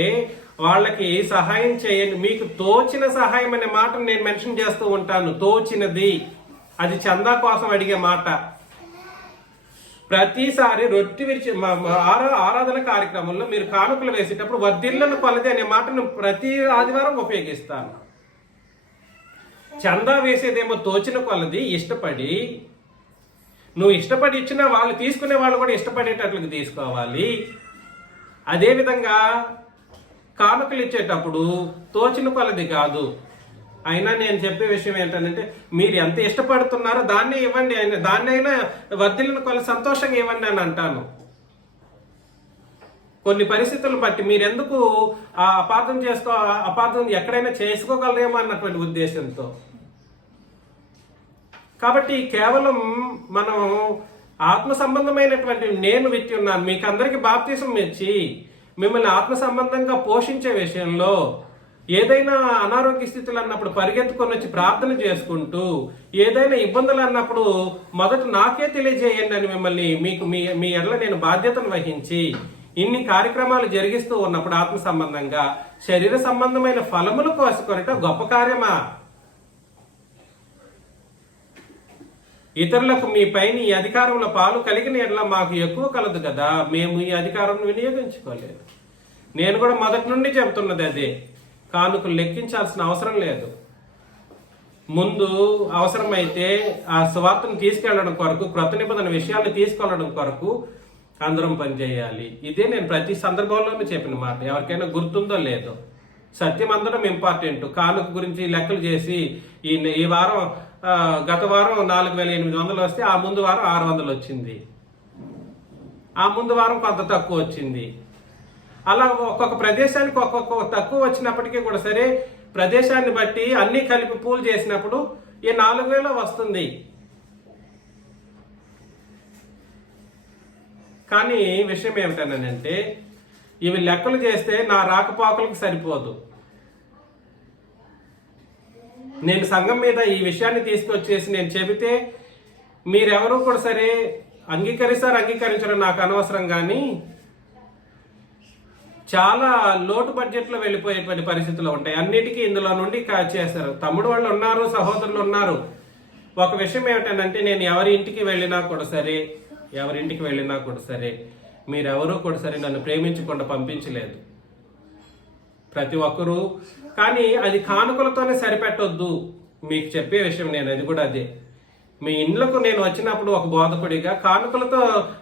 వాళ్ళకి సహాయం చేయండి. మీకు తోచిన సహాయం అనే మాటను నేను మెన్షన్ చేస్తూ ఉంటాను. తోచినది, అది చందా కోసం అడిగే మాట. ప్రతిసారి రొట్టె విరిచి ఆరాధన కార్యక్రమంలో మీరు కానుకలు వేసేటప్పుడు వర్ధిల్లను కొలది అనే మాటను ప్రతి ఆదివారం ఉపయోగిస్తాను. చందా వేసేదేమో తోచిన కొలది, ఇష్టపడి. నువ్వు ఇష్టపడి ఇచ్చినా వాళ్ళు తీసుకునే వాళ్ళు కూడా ఇష్టపడేటట్లుగా తీసుకోవాలి. అదేవిధంగా కానుకలు ఇచ్చేటప్పుడు తోచిన కొలది కాదు. అయినా నేను చెప్పే విషయం ఏంటంటే, మీరు ఎంత ఇష్టపడుతున్నారో దాన్నే ఇవ్వండి. దాన్నైనా వర్ధిల్లిన కొలది సంతోషంగా ఇవ్వండి అని అంటాను. కొన్ని పరిస్థితులను బట్టి మీరెందుకు అపార్థం ఎక్కడైనా చేసుకోగలరేమో అన్నటువంటి ఉద్దేశంతో. కాబట్టి కేవలం మనం ఆత్మ సంబంధమైనటువంటి నేను వ్యక్తి ఉన్నాను. మీకు అందరికి బాప్తిసం ఇచ్చి మిమ్మల్ని ఆత్మ సంబంధంగా పోషించే విషయంలో ఏదైనా అనారోగ్య స్థితులు అన్నప్పుడు పరిగెత్తుకొని వచ్చి ప్రార్థన చేసుకుంటూ, ఏదైనా ఇబ్బందులు అన్నప్పుడు మొదట నాకే తెలియజేయండి అని మిమ్మల్ని మీ ఎడల నేను బాధ్యతను వహించి ఇన్ని కార్యక్రమాలు జరిగిస్తూ ఉన్నప్పుడు ఆత్మ సంబంధంగా శరీర సంబంధమైన ఫలములు కోసుకొనట గొప్ప కార్యమా? ఇతరులకు మీ పైన ఈ అధికారంలో పాలు కలిగిన ఎడల మాకు ఎక్కువ కలదు కదా. మేము ఈ అధికారం వినియోగించుకోలేదు. నేను కూడా మొదటి నుండి చెబుతున్నది అదే. కానుకలు లెక్కించాల్సిన అవసరం లేదు. ముందు అవసరమైతే ఆ సువార్తను తీసుకెళ్లడం కొరకు, క్రొత్త నిబంధన విషయాన్ని తీసుకెళ్లడం కొరకు అందరం పనిచేయాలి. ఇదే నేను ప్రతి సందర్భంలోనూ చెప్పిన మాట. ఎవరికైనా గుర్తుందో లేదో, సత్యం అందరం ఇంపార్టెంట్. కానుక గురించి లెక్కలు చేసి ఈ వారం గత వారం 4,800 వస్తే ఆ ముందు వారం 600 వచ్చింది, ఆ ముందు వారం కొంత తక్కువ వచ్చింది. అలా ఒక్కొక్క ప్రదేశానికి ఒక్కొక్క తక్కువ వచ్చినప్పటికీ కూడా సరే, ప్రదేశాన్ని బట్టి అన్ని కలిపి పూలు చేసినప్పుడు ఈ 4,000 వస్తుంది. కానీ విషయం ఏమిటనంటే, ఇవి లెక్కలు చేస్తే నా రాకపోకలకు సరిపోదు. నేను సంఘం మీద ఈ విషయాన్ని తీసుకొచ్చేసి నేను చెబితే మీరెవరూ కూడా సరే అంగీకరిస్తారు అంగీకరించడం నాకు అనవసరం, కానీ చాలా లోటు బడ్జెట్లో వెళ్ళిపోయేటువంటి పరిస్థితులు ఉంటాయి. అన్నిటికీ ఇందులో నుండి చేస్తారు. తమ్ముడు వాళ్ళు ఉన్నారు, సహోదరులు ఉన్నారు. ఒక విషయం ఏమిటంటే, నేను ఎవరి ఇంటికి వెళ్ళినా కూడా సరే మీరెవరూ కూడా సరే నన్ను ప్రేమించకుండా పంపించలేదు ప్రతి ఒక్కరూ. కానీ అది కానుకలతోనే సరిపెట్టొద్దు. మీకు చెప్పే విషయం నేను అది కూడా అదే. మీ ఇండ్లకు నేను వచ్చినప్పుడు ఒక బోధకుడిగా కానుకలతో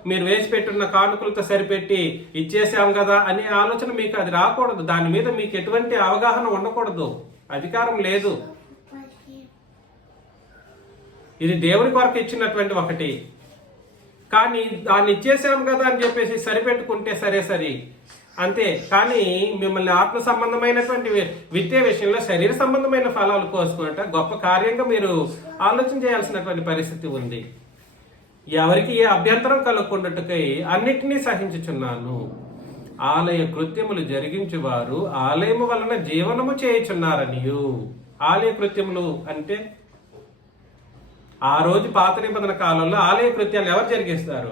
మీరు వేసి పెట్టున్న కానుకలతో సరిపెట్టి ఇచ్చేసాం కదా అనే ఆలోచన మీకు అది రాకూడదు. దాని మీద మీకు ఎటువంటి అవగాహన ఉండకూడదు, అధికారం లేదు. ఇది దేవుని కొరకు ఇచ్చినటువంటి ఒకటి. కానీ దాన్ని ఇచ్చేసాం కదా అని చెప్పేసి సరిపెట్టుకుంటే సరే అంతే. కానీ మిమ్మల్ని ఆత్మ సంబంధమైనటువంటి విద్య విషయంలో శరీర సంబంధమైన ఫలాలు కోసుకుంటే గొప్ప కార్యంగా మీరు ఆలోచన చేయాల్సినటువంటి పరిస్థితి ఉంది. ఎవరికి ఏ అభ్యంతరం కలుగుకున్నట్టుకై అన్నిటినీ సహించుచున్నాను. ఆలయ కృత్యములు జరిగించువారు ఆలయము వలన జీవనము చేయుచున్నారనియు. ఆలయ కృత్యములు అంటే ఆ రోజు పాత నిబంధన కాలంలో ఆలయ కృత్యాలు ఎవరు జరిగిస్తారు?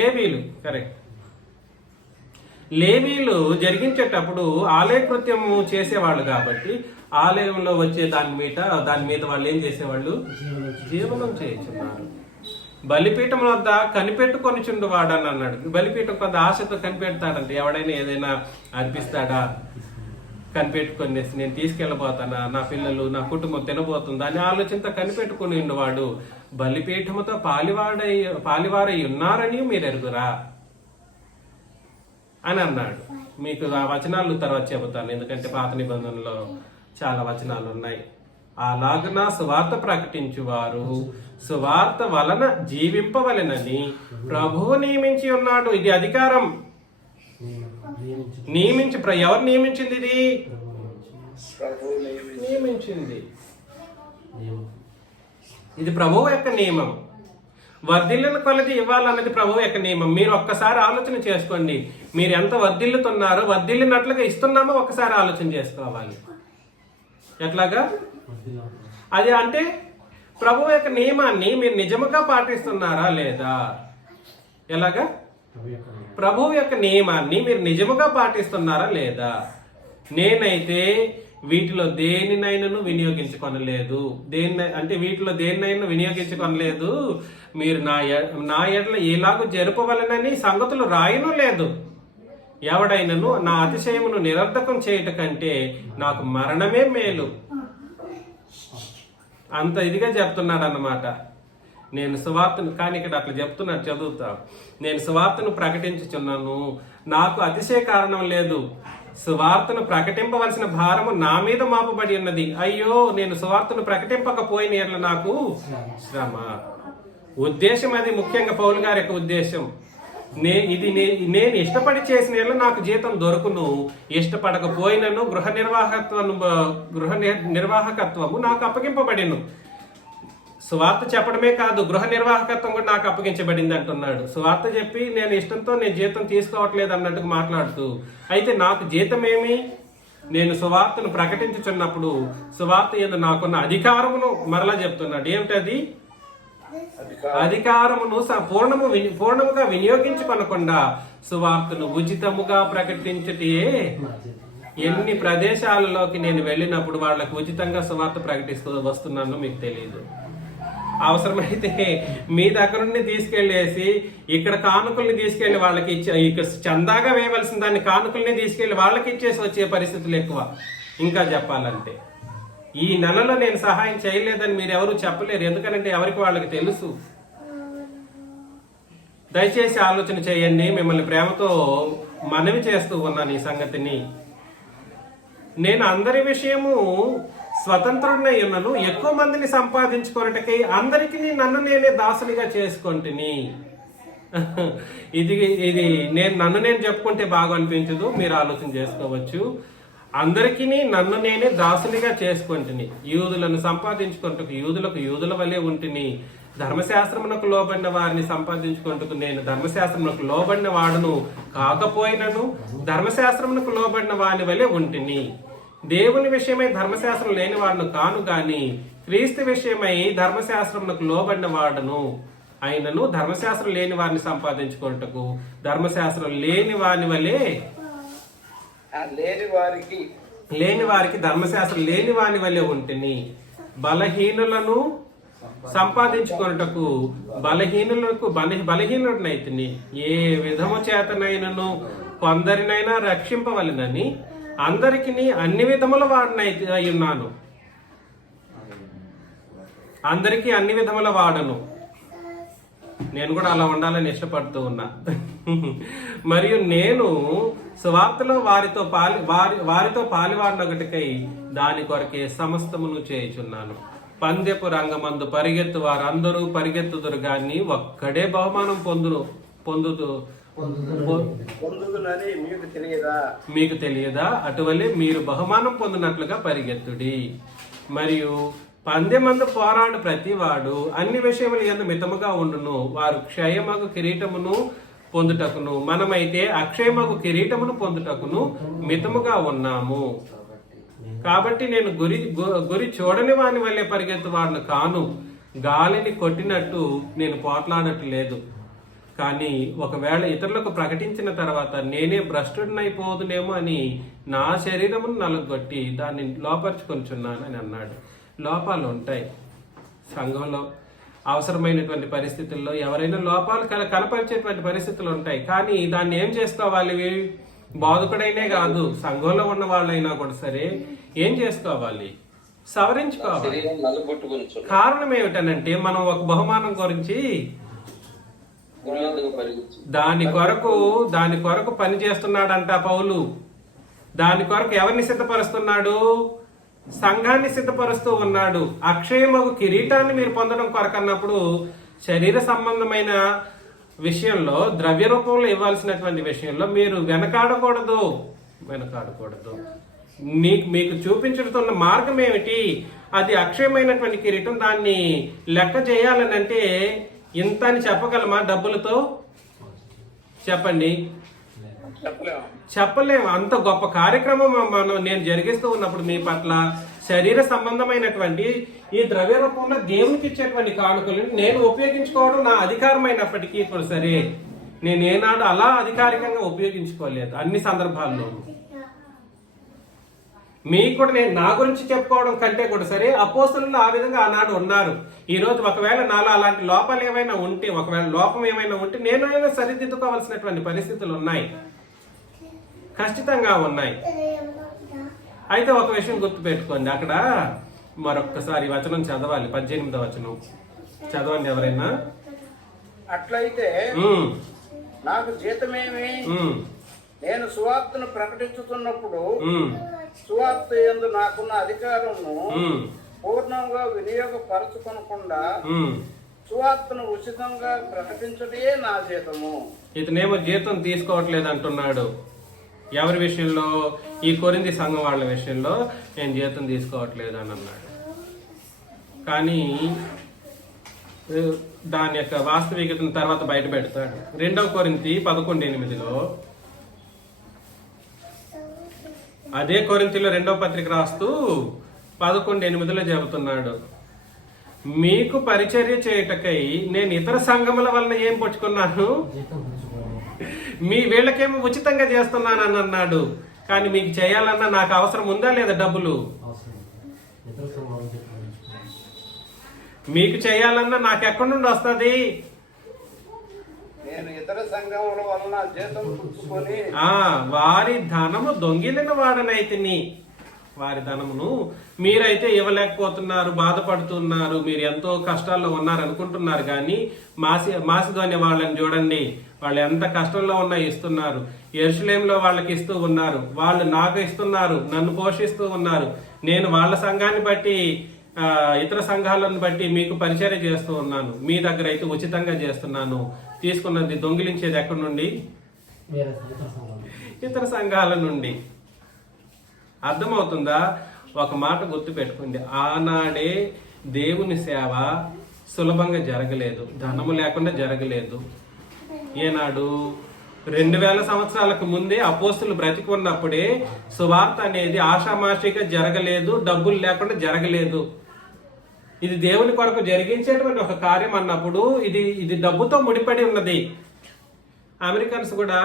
లేవీలు. కరెక్ట్. లేవీలు జరిగించేటప్పుడు ఆలయ కృత్యము చేసేవాళ్ళు కాబట్టి ఆలయంలో వచ్చే దాని మీద వాళ్ళు ఏం చేసేవాళ్ళు? జీవనం చేయించున్నారు. బలిపీఠం వద్ద కనిపెట్టుకొని చుండువాడని అన్నాడు. బలిపీఠం కొంత ఆశతో కనిపెడతాడంటే, ఎవడైనా ఏదైనా అర్పిస్తాడా? కనిపెట్టుకొని నేను తీసుకెళ్ళబోతానా, నా పిల్లలు నా కుటుంబం తినబోతుందా అని ఆలోచనతో కనిపెట్టుకుని ఉండేవాడు. బలిపీఠముతో పాలివారై ఉన్నారని మీరు ఎరుగురా అని అన్నాడు. మీకు ఆ వచనాలు తర్వాత చెబుతాను, ఎందుకంటే పాత నిబంధనలో చాలా వచనాలు ఉన్నాయి. అలాగున సువార్త ప్రకటించువారు సువార్త వలన జీవింపవలెనని ప్రభువు నియమించి ఉన్నాడు. ఇది అధికారం. ఎవరు నియమించింది? ఇది నియమించింది. ఇది ప్రభువు యొక్క నియమం. వర్ధిల్లిన కొలది ఇవ్వాలన్నది ప్రభువు యొక్క నియమం. మీరు ఒక్కసారి ఆలోచన చేసుకోండి. మీరు ఎంత వర్ధిల్లుతున్నారో, వర్ధిల్లినట్లుగా ఇస్తున్నామో ఒక్కసారి ఆలోచన చేసుకోవాలి. ఎట్లాగా? అది అంటే ప్రభువు యొక్క నియమాన్ని మీరు నిజముగా పాటిస్తున్నారా లేదా? ఎలాగా? ప్రభువు యొక్క నియమాన్ని మీరు నిజముగా పాటిస్తున్నారా లేదా? నేనైతే వీటిలో దేనినైనా వినియోగించుకొనలేదు. వీటిలో దేనినైనా వినియోగించుకొనలేదు. మీరు నా ఎడల ఎలాగూ జరుపవలనని సంగతులు రాయను లేదు. ఎవడైనను నా అతిశయమును నిరర్ధకం చేయట కంటే నాకు మరణమే మేలు. అంత ఇదిగా చెప్తున్నాడు అన్నమాట. నేను సువార్తను, కానీ ఇక్కడ అట్లా చెప్తున్నాడు, చదువుతా. నేను సువార్తను ప్రకటించుచున్నాను, నాకు అతిశయ కారణం లేదు. సువార్తను ప్రకటింపవలసిన భారము నా మీద మాపబడి ఉన్నది. అయ్యో, నేను సువార్తను ప్రకటింపకపోయిన ఎట్లా నాకు శ్రమ. ఉద్దేశం అది ముఖ్యంగా పౌలు గారి యొక్క ఉద్దేశం. నేను ఇష్టపడి చేసిన ఎట్లా నాకు జీతం దొరుకును, ఇష్టపడకపోయినను గృహ నిర్వాహకత్వము నాకు అప్పగింపబడిను. సువార్త చెప్పడమే కాదు, గృహ నిర్వాహకత్వం కూడా నాకు అప్పగించబడింది అంటున్నాడు. సువార్త చెప్పి నేను ఇష్టంతో నేను జీతం తీసుకోవట్లేదు అన్నట్టుగా మాట్లాడుతూ, అయితే నాకు జీతం ఏమి? నేను సువార్తను ప్రకటించుచున్నప్పుడు సువార్త యందు నాకున్న అధికారమును మరలా చెప్తున్నాడు. ఏమిటది? అధికారమును పూర్ణముగా వినియోగించుకొనకుండా సువార్తను ఉచితముగా ప్రకటించుటే. ఎన్ని ప్రదేశాలలోకి నేను వెళ్ళినప్పుడు వాళ్ళకు ఉచితంగా సువార్త ప్రకటిస్తూ వస్తున్నానో మీకు తెలియదు. అవసరమైతే మీ దగ్గర నుండి తీసుకెళ్లేసి ఇక్కడ కానుకల్ని తీసుకెళ్లి వాళ్ళకి ఇచ్చే, ఇక్కడ చందాగా వేయవలసిన దాన్ని కానుకల్ని తీసుకెళ్లి వాళ్ళకి ఇచ్చేసి వచ్చే పరిస్థితులు ఎక్కువ. ఇంకా చెప్పాలంటే ఈ నెలలో నేను సహాయం చేయలేదని మీరు ఎవరు చెప్పలేరు, ఎందుకంటే ఎవరికి వాళ్ళకి తెలుసు. దయచేసి ఆలోచన చేయండి. మిమ్మల్ని ప్రేమతో మనవి చేస్తూ ఉన్నాను ఈ సంగతిని. నేను అందరి విషయము స్వతంత్రుడినై ఉన్నాను, ఎక్కువ మందిని సంపాదించుకోవటకి అందరికి నన్ను నేనే దాసునిగా చేసుకుంటుని. ఇది నన్ను నేను చెప్పుకుంటే బాగా అనిపించదు, మీరు ఆలోచన చేసుకోవచ్చు. అందరికీ నన్ను నేనే దాసునిగా చేసుకుంటుని, యూదులను సంపాదించుకుంటకు యూదులకు యూదుల వలె ఉంటుని, ధర్మశాస్త్రమునకు లోబడిన వారిని సంపాదించుకుంటకు నేను ధర్మశాస్త్రమునకు లోబడిన వాడును కాకపోయినను ధర్మశాస్త్రమునకు లోబడిన వాని వలె ఉంటుని. దేవుని విషయమై ధర్మశాస్త్రం లేని వాడును కాను గాని క్రీస్తు విషయమై ధర్మశాస్త్రమునకు లోబడిన వాడును అయినను ధర్మశాస్త్రం లేని వారిని సంపాదించుకుంటకు ధర్మశాస్త్రం లేని వాని వలె లేని వారికి ధర్మశాస్త్రం లేని వాని వలె ఉంటుని. బలహీనులను సంపాదించుకొనుటకు బలహీనుడినైతిని. ఏ విధము చేతనైనను కొందరినైనా రక్షింపవలెనని అందరికి అన్ని విధముల వాడినై ఉన్నాను. అందరికీ అన్ని విధముల వాడను. నేను కూడా అలా ఉండాలని ఇష్టపడుతూ ఉన్నా. మరియు నేను సువార్తలో వారితో పాలివాడినొకటికై దాని కొరకే సమస్తమును చేయుచున్నాను. పందెపు రంగమందు పరిగెత్తు వారందరూ పరిగెత్తుదురు గాని ఒక్కడే బహుమానం మీకు తెలియదా? అటువలే మీరు బహుమానం పొందినట్లుగా పరిగెత్తుడి. మరియు పందెమందు పోరాడు ప్రతివాడు అన్ని విషయములు యందు మితముగా ఉండును. వారు క్షయమగు కిరీటమును పొందుటకును మనమైతే అక్షయమగు కిరీటమును పొందుటకును మితముగా ఉన్నాము. కాబట్టి నేను గురి చూడని వాని వల్లే పరిగెత్తువాడును కాను, గాలిని కొట్టినట్టు నేను పోట్లాడట్టు లేదు. కానీ ఒకవేళ ఇతరులకు ప్రకటించిన తర్వాత నేనే భ్రష్టుడినైపోదునేమో అని నా శరీరమును నలుగొట్టి దాన్ని లోపరుచుకొనిచున్నాను అని అన్నాడు. లోపాలు ఉంటాయి సంఘంలో, అవసరమైనటువంటి పరిస్థితుల్లో ఎవరైనా లోపాలు కనపరిచేటువంటి పరిస్థితులు ఉంటాయి. కానీ దాన్ని ఏం చేసుకోవాలి? బాధకుడైనే కాదు, సంఘంలో ఉన్న వాళ్ళైనా కూడా సరే ఏం చేసుకోవాలి? సవరించుకోవాలి. కారణం ఏమిటనంటే మనం ఒక బహుమానం గురించి దాని కొరకు పని చేస్తున్నాడంట పౌలు. దాని కొరకు ఎవరిని సిద్ధపరుస్తున్నాడు? సంఘాన్ని సిద్ధపరుస్తూ ఉన్నాడు. అక్షయమగు కిరీటాన్ని మీరు పొందడం కొరకు అన్నప్పుడు శరీర సంబంధమైన విషయంలో, ద్రవ్య రూపంలో ఇవ్వాల్సినటువంటి విషయంలో మీరు వెనకాడకూడదు. మీకు చూపించుతున్న మార్గం ఏమిటి? అది అక్షయమైనటువంటి కిరీటం. దాన్ని లెక్క చేయాలని అంటే ఇంత అని చెప్పగలమా? డబ్బులతో చెప్పండి, చెప్పలేము. అంత గొప్ప కార్యక్రమం నేను జరిగిస్తూ ఉన్నప్పుడు మీ పట్ల శరీర సంబంధమైనటువంటి ఈ ద్రవ్య రూపంలో దేవునికి ఇచ్చేటువంటి కానుకలు నేను ఉపయోగించుకోవడం నా అధికారమైనప్పటికీ కూడా సరే నేను ఏనాడు అలా అధికారికంగా ఉపయోగించుకోలేదు. అన్ని సందర్భాల్లో మీకు కూడా నేను నా గురించి చెప్పుకోవడం కంటే కూడా సరే అపోస్తలులు ఆ విధంగా ఆనాడు ఉన్నారు. ఈ రోజు ఒకవేళ నాలో అలాంటి లోపాలు ఏమైనా ఉంటే, ఒకవేళ లోపం ఏమైనా ఉంటే నేనైనా సరిదిద్దుకోవాల్సినటువంటి పరిస్థితులు ఉన్నాయి, ఖచ్చితంగా ఉన్నాయి. అయితే ఒక విషయం గుర్తుపెట్టుకోండి, అక్కడ మరొక్కసారి వచనం చదవాలి. 18వ వచనం చదవండి ఎవరైనా. అట్లయితే నాకు జీతమేమి? నేను సువార్తను ప్రకటించుతున్నప్పుడు సువార్త యందు నాకున్న అధికారమును పూర్ణంగా వినియోగపరచుకొనకుండా సువార్తను ఉచితంగా ప్రకటించడే నా జీతము. ఇతనేమో జీతం తీసుకోవట్లేదు అంటున్నాడు. ఎవరి విషయంలో? ఈ కొరింథీ సంఘం వాళ్ళ విషయంలో నేను జీతం తీసుకోవట్లేదు అని అన్నాడు. కానీ దాని యొక్క వాస్తవికతను తర్వాత బయట పెడతాడు. 2వ కొరింథీ 11:8 అదే కొరింథీలో 2వ పత్రిక రాస్తూ 11:8 చెబుతున్నాడు, మీకు పరిచర్య చేయుటకై నేను ఇతర సంఘముల వలన ఏం పుచ్చుకున్నాను? మీ వీళ్ళకేమో ఉచితంగా చేస్తున్నాను అని అన్నాడు. కానీ మీకు చేయాలన్నా నాకు అవసరం ఉందా లేదా? డబ్బులు మీకు చేయాలన్నా నాకు ఎక్కడి నుండి వస్తుంది? నేను ఇతర సంఘముల వలన జీతం పుచ్చుకొని వారి ధనము దొంగిలిన వాడనైతిని. వారి ధనమును మీరైతే ఇవ్వలేకపోతున్నారు, బాధపడుతున్నారు, మీరు ఎంతో కష్టాల్లో ఉన్నారు అనుకుంటున్నారు. కానీ మాసిదోనియ వాళ్ళని చూడండి, వాళ్ళు ఎంత కష్టంలో ఉన్నా ఇస్తున్నారు. యెరూషలేములో వాళ్ళకి ఇస్తూ ఉన్నారు, వాళ్ళు నాకు ఇస్తున్నారు, నన్ను పోషిస్తూ ఉన్నారు. నేను వాళ్ళ సంఘాన్ని బట్టి ఇతర సంఘాలను బట్టి మీకు పరిచర్య చేస్తూ ఉన్నాను. మీ దగ్గర అయితే ఉచితంగా చేస్తున్నాను. తీసుకున్నది దొంగిలించేది ఎక్కడి నుండి? ఇతర సంఘాల నుండి. అర్థమవుతుందా? ఒక మాట గుర్తు పెట్టుకోండి, ఆనాడే దేవుని సేవ సులభంగా జరగలేదు, ధనము లేకుండా జరగలేదు. ఏనాడు? 2000 సంవత్సరాలకు ముందే అపోస్తులు బ్రతికి ఉన్నప్పుడే సువార్త అనేది ఆషామాషిగా జరగలేదు, డబ్బులు లేకుండా జరగలేదు. ఇది దేవుని కొరకు జరిగించేటువంటి ఒక కార్యం అన్నప్పుడు ఇది డబ్బుతో ముడిపడి ఉన్నది. అమెరికన్స్ కూడా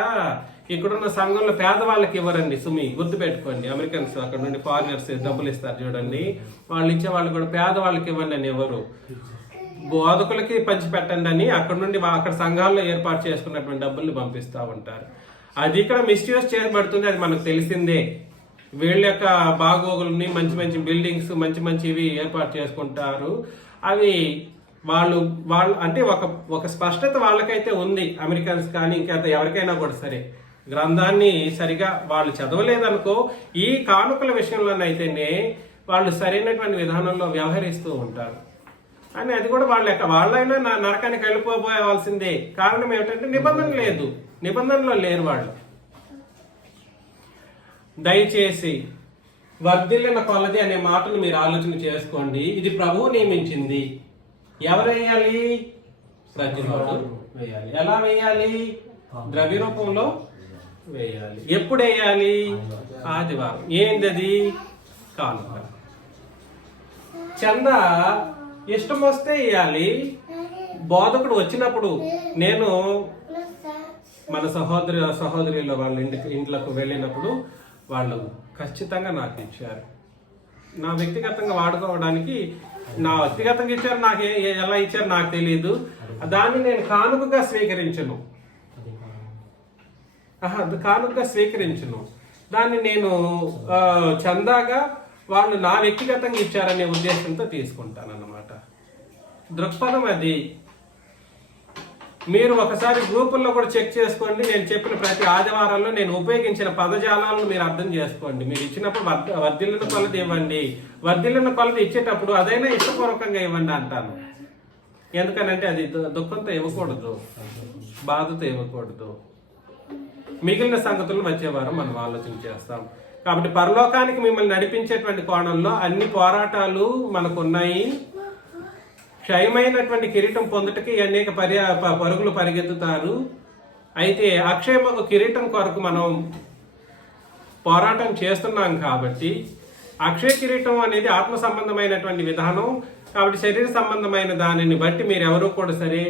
ఇక్కడున్న సంఘంలో పేదవాళ్ళకి ఇవ్వరండి సుమి, గుర్తు పెట్టుకోండి. అమెరికన్స్ అక్కడ నుండి ఫారినర్స్ డబ్బులు ఇస్తారు చూడండి, వాళ్ళు ఇచ్చే వాళ్ళు కూడా పేదవాళ్ళకి ఇవ్వండి అని ఎవరు, బోధకులకి పంచి పెట్టండి అని అక్కడ నుండి అక్కడ సంఘాల్లో ఏర్పాటు చేసుకున్నటువంటి డబ్బుల్ని పంపిస్తూ ఉంటారు. అది ఇక్కడ మిస్యూజ్ చేయబడుతుంది, అది మనకు తెలిసిందే. వీళ్ళ యొక్క బాగోగులని మంచి మంచి బిల్డింగ్స్ మంచి మంచివి ఏర్పాటు చేసుకుంటారు. అవి వాళ్ళు అంటే ఒక స్పష్టత వాళ్ళకైతే ఉంది. అమెరికన్స్ కానీ ఇంకా ఎవరికైనా కూడా సరే, గ్రంథాన్ని సరిగా వాళ్ళు చదవలేదనుకో, ఈ కానుకల విషయంలోనైతేనే వాళ్ళు సరైనటువంటి విధానంలో వ్యవహరిస్తూ ఉంటారు. అని అది కూడా వాళ్ళైనా నరకానికి వెళ్ళిపోవాల్సిందే. కారణం ఏమిటంటే నిబంధన లేదు, నిబంధనలో లేరు వాళ్ళు. దయచేసి వర్ధిల్లిన కొలది అనే మాటను మీరు ఆలోచన చేసుకోండి. ఇది ప్రభువు నియమించింది. ఎవరు వేయాలి? ప్రతిరోజు వేయాలి. ఎలా వేయాలి? ద్రవ్య రూపంలో వేయాలి. ఎప్పుడు వేయాలి? ఆదివారం. ఏందది? కానుక. చందా ఇష్టం వస్తే వేయాలి. బోధకుడు వచ్చినప్పుడు నేను మన సహోదరుల వాళ్ళ ఇంట్లోకి వెళ్ళినప్పుడు వాళ్ళు ఖచ్చితంగా నాకు ఇచ్చారు. నా వ్యక్తిగతంగా వాడుకోవడానికి నా వ్యక్తిగతంగా ఇచ్చారు, నాకు ఎలా ఇచ్చారు నాకు తెలియదు. దాన్ని నేను కానుకగా స్వీకరించను, కానుకగా స్వీకరించను. దాన్ని నేను చందాగా వాళ్ళు నా వ్యక్తిగతంగా ఇచ్చారనే ఉద్దేశంతో తీసుకుంటాను అన్నమాట. దృక్పథం అది. మీరు ఒకసారి గ్రూపుల్లో కూడా చెక్ చేసుకోండి. నేను చెప్పిన ప్రతి ఆదివారాల్లో నేను ఉపయోగించిన పదజాలాలను మీరు అర్థం చేసుకోండి. మీరు ఇచ్చినప్పుడు వర్ధిల్లిన కొలది ఇవ్వండి. వర్ధిల్లిన కొలది ఇచ్చేటప్పుడు అదైనా ఇష్టపూర్వకంగా ఇవ్వండి అంటాను. ఎందుకనంటే అది దుఃఖంతో ఇవ్వకూడదు, బాధతో ఇవ్వకూడదు. మిగిలిన సంగతులను వచ్చే వారం మనం ఆలోచన చేస్తాం. కాబట్టి పరలోకానికి మిమ్మల్ని నడిపించేటువంటి కోణంలో అన్ని పోరాటాలు మనకున్నాయి. క్షయమైనటువంటి కిరీటం పొందుటకి అనేక పరుగులు పరిగెత్తుతారు. అయితే అక్షయమగు కిరీటం కొరకు మనం పోరాటం చేస్తున్నాం. కాబట్టి అక్షయ కిరీటం అనేది ఆత్మ సంబంధమైనటువంటి విధానం. కాబట్టి శరీర సంబంధమైన దానిని బట్టి మీరు ఎవరు కూడా సరే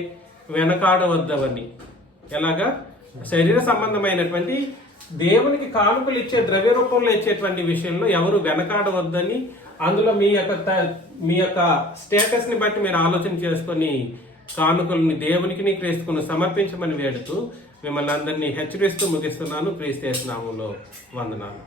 వెనకాడవద్దని. ఎలాగా? శరీర సంబంధమైనటువంటి దేవునికి కానుకలు ఇచ్చే ద్రవ్య రూపంలో ఇచ్చేటువంటి విషయంలో ఎవరు వెనకాడవద్దని, అందులో మీ యొక్క స్టేటస్ ని బట్టి మీరు ఆలోచన చేసుకొని కానుకల్ని దేవునికి క్రీస్తును సమర్పించమని వేడుతూ మిమ్మల్ని అందరినీ హెచ్చరిస్తూ ముగిస్తున్నాను. క్రీస్తు యేసు నామములో వందనాలు.